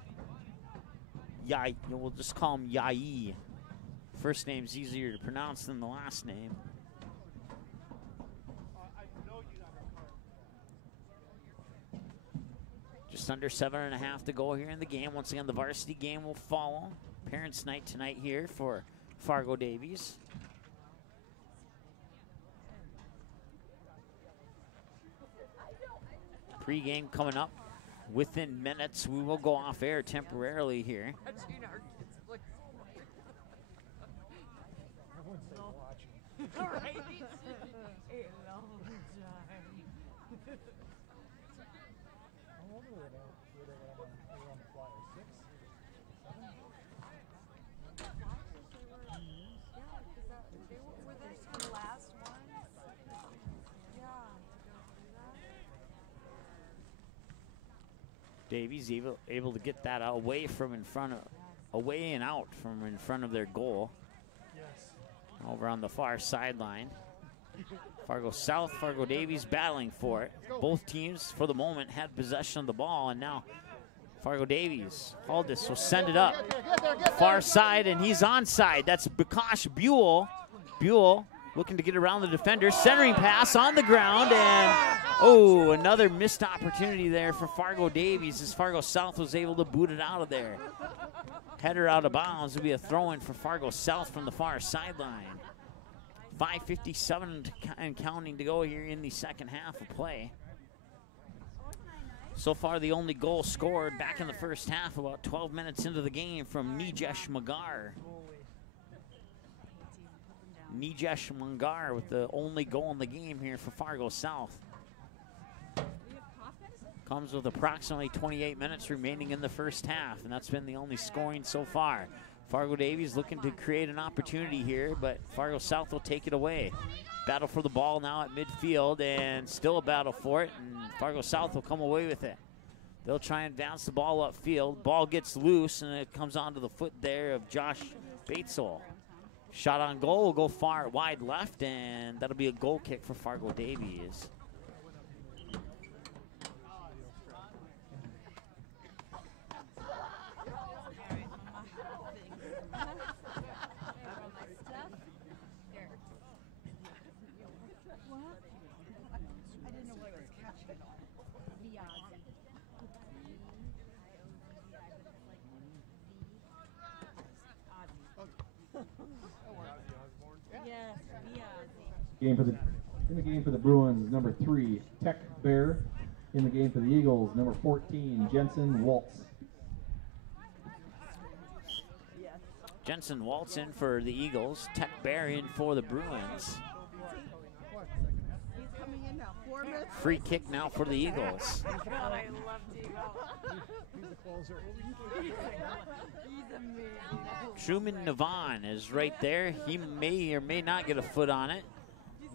Yai. We'll just call him Yai. First name's easier to pronounce than the last name. Just under 7.5 to go here in the game. Once again, the varsity game will follow. Parents' night tonight here for Fargo Davies. Pre-game coming up within minutes. We will go off air temporarily here. All right. Davies able to get that away from away and out from in front of their goal. Over on the far sideline. Fargo South, Fargo Davies battling for it. Both teams, for the moment, had possession of the ball, and now Fargo Davies. Aldis will send it up. Far side, and he's onside. That's Bakash Buell. Buell looking to get around the defender. Centering pass on the ground, and oh, another missed opportunity there for Fargo Davies as Fargo South was able to boot it out of there. Header out of bounds. Will be a throw-in for Fargo South from the far sideline. 5:57 and counting to go here in the second half of play. So far, the only goal scored back in the first half, about 12 minutes into the game, from Nijesh Magar. Nijesh Magar with the only goal in the game here for Fargo South. Comes with approximately 28 minutes remaining in the first half, and that's been the only scoring so far. Fargo Davies looking to create an opportunity here, but Fargo South will take it away. Battle for the ball now at midfield, and still a battle for it, and Fargo South will come away with it. They'll try and bounce the ball upfield. Ball gets loose, and it comes onto the foot there of Josh Batesole. Shot on goal will go far wide left, and that'll be a goal kick for Fargo Davies. In the game for the Bruins, number 3, Tech Bear. In the game for the Eagles, number 14, Jensen Waltz. Jensen Waltz in for the Eagles. Tech Bear in for the Bruins. He's coming in now. 4 minutes. Free kick now for the Eagles. God, I love Devo. He's the closer. He's amazing. Truman Navon is right there. He may or may not get a foot on it.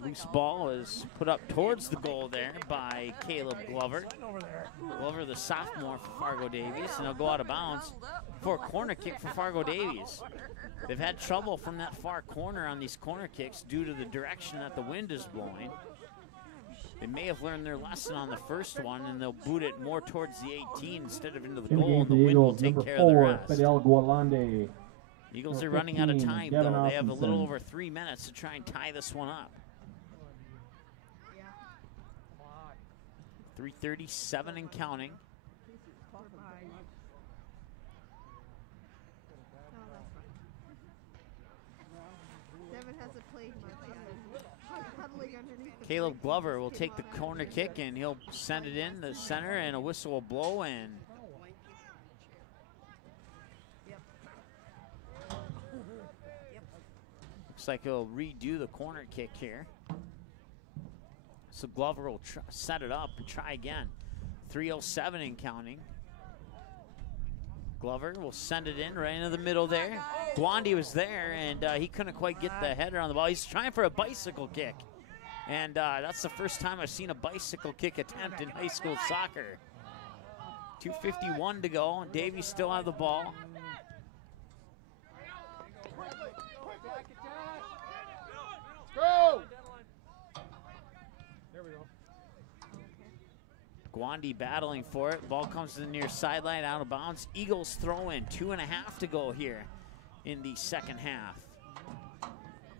Loose ball is put up towards the goal there by Caleb Glover. Glover, the sophomore for Fargo Davies, and he'll go out of bounds for a corner kick for Fargo Davies. They've had trouble from that far corner on these corner kicks due to the direction that the wind is blowing. They may have learned their lesson on the first one, and they'll boot it more towards the 18 instead of into the goal, and the wind will take care of the rest. Fidel Gualande. Eagles are running out of time, though. They have a little over 3 minutes to try and tie this one up. 3:37 and counting. Devin hasn't played much. Huddling underneath. Caleb Glover will take the corner kick, and he'll send it in the center, and a whistle will blow, and looks like he'll redo the corner kick here. So Glover will set it up and try again. 3:07 and counting. Glover will send it in right into the middle there. Guandi was there, and he couldn't quite get the header on the ball. He's trying for a bicycle kick. And that's the first time I've seen a bicycle kick attempt in high school soccer. 2:51 to go. Davies still have the ball. Go! Guandi battling for it. Ball comes to the near sideline, out of bounds. Eagles throw in. 2.5 to go here in the second half.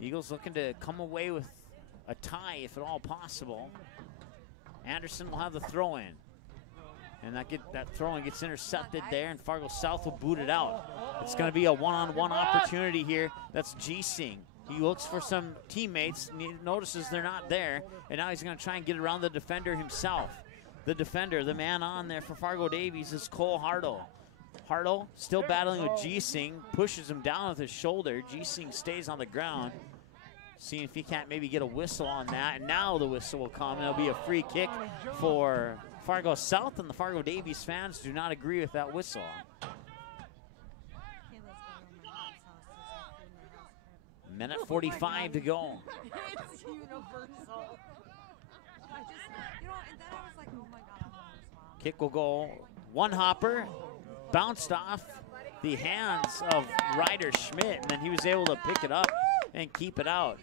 Eagles looking to come away with a tie if at all possible. Anderson will have the throw in. And that throw in gets intercepted there, and Fargo South will boot it out. It's going to be a one-on-one opportunity here. That's G-Sing. He looks for some teammates, and he notices they're not there, and now he's going to try and get around the defender himself. The defender, the man on there for Fargo Davies, is Cole Hartle. Hartle still battling with G-Sing, pushes him down with his shoulder. G-Sing stays on the ground, seeing if he can't maybe get a whistle on that, and now the whistle will come, and it'll be a free kick for Fargo South, and the Fargo Davies fans do not agree with that whistle. Minute 45 to go. It's universal. You know, and then I was like, oh my God, I'm almost. Kick will go one hopper, bounced off the hands of Ryder Schmidt, and then he was able to pick it up and keep it out.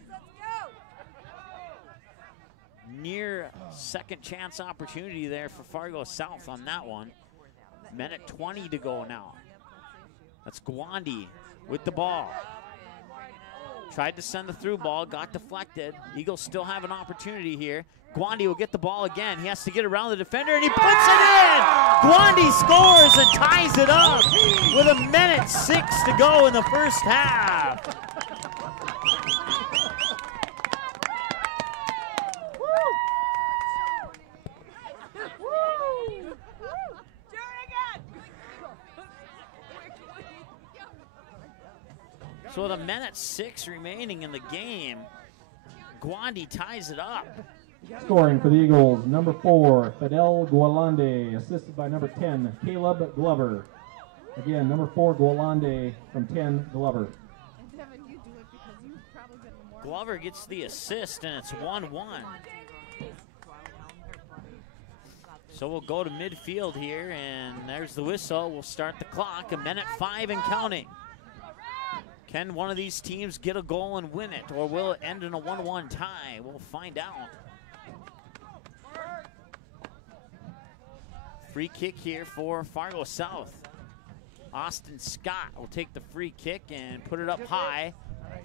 Near second chance opportunity there for Fargo South on that one. Minute 20 to go now. That's Guandi with the ball. Tried to send the through ball, got deflected. Eagles still have an opportunity here. Guandi will get the ball again. He has to get around the defender, and he puts it in! Guandi scores and ties it up with 1:06 to go in the first half. So with 1:06 remaining in the game, Guandi ties it up. Scoring for the Eagles, number 4, Fidel Gualande, assisted by number 10, Caleb Glover. Again, number 4, Gualande, from 10, Glover. And Devin, you do it because you've probably been the more. Glover gets the assist, and it's 1-1. So we'll go to midfield here, and there's the whistle. We'll start the clock, 1:05 and counting. Can one of these teams get a goal and win it, or will it end in a 1-1 tie? We'll find out. Free kick here for Fargo South. Austin Scott will take the free kick and put it up high,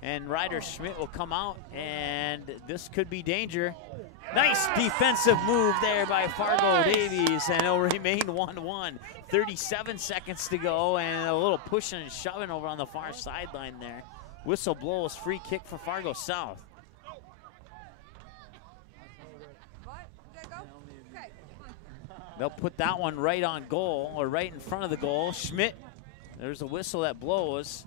and Ryder Schmidt will come out, and this could be danger. Nice defensive move there by Fargo Davies, and it'll remain 1-1. 37 seconds to go, and a little pushing and shoving over on the far sideline there. Whistle blows, free kick for Fargo South. They'll put that one right on goal, or right in front of the goal. Schmidt, there's a whistle that blows.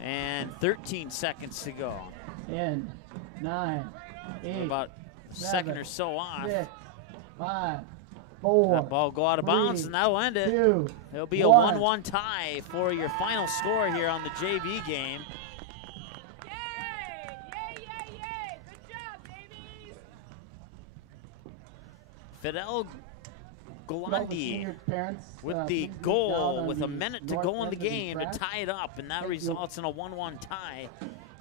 And 13 seconds to go. 10, 9, 8, about a second or so off. 6, 5, 4. That ball go out of bounds, and that'll end it. 2, It'll be a 1-1 tie for your final score here on the JV game. Fidel Golandi with the goal with a minute to go in the game to tie it up, and that results in a 1-1 tie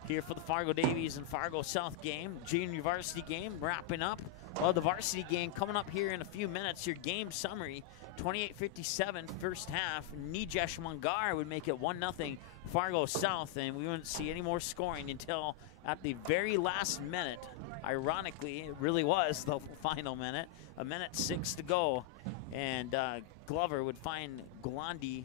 here for the Fargo Davies and Fargo South game. Junior varsity game wrapping up. Well, the varsity game coming up here in a few minutes. Your game summary, 28-57 first half. Nijesh Mungar would make it 1-0 Fargo South, and we wouldn't see any more scoring until at the very last minute. Ironically, it really was the final minute. A minute 6 to go, and Glover would find Golandi.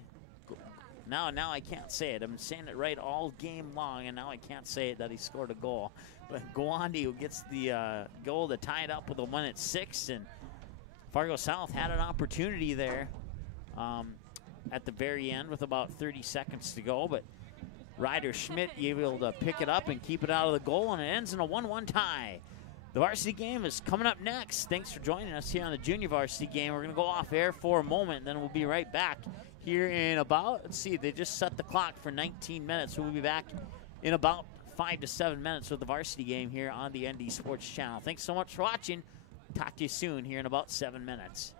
Now I can't say it. I'm saying it right all game long, and now I can't say it that he scored a goal. But Golandi who gets the goal to tie it up with a 1-6, and Fargo South had an opportunity there at the very end with about 30 seconds to go, but Ryder Schmidt able to pick it up and keep it out of the goal, and it ends in a 1-1 tie. The varsity game is coming up next. Thanks for joining us here on the junior varsity game. We're going to go off air for a moment, then we'll be right back here in about, let's see, they just set the clock for 19 minutes. We'll be back in about 5 to 7 minutes with the varsity game here on the ND Sports Channel. Thanks so much for watching. Talk to you soon here in about 7 minutes.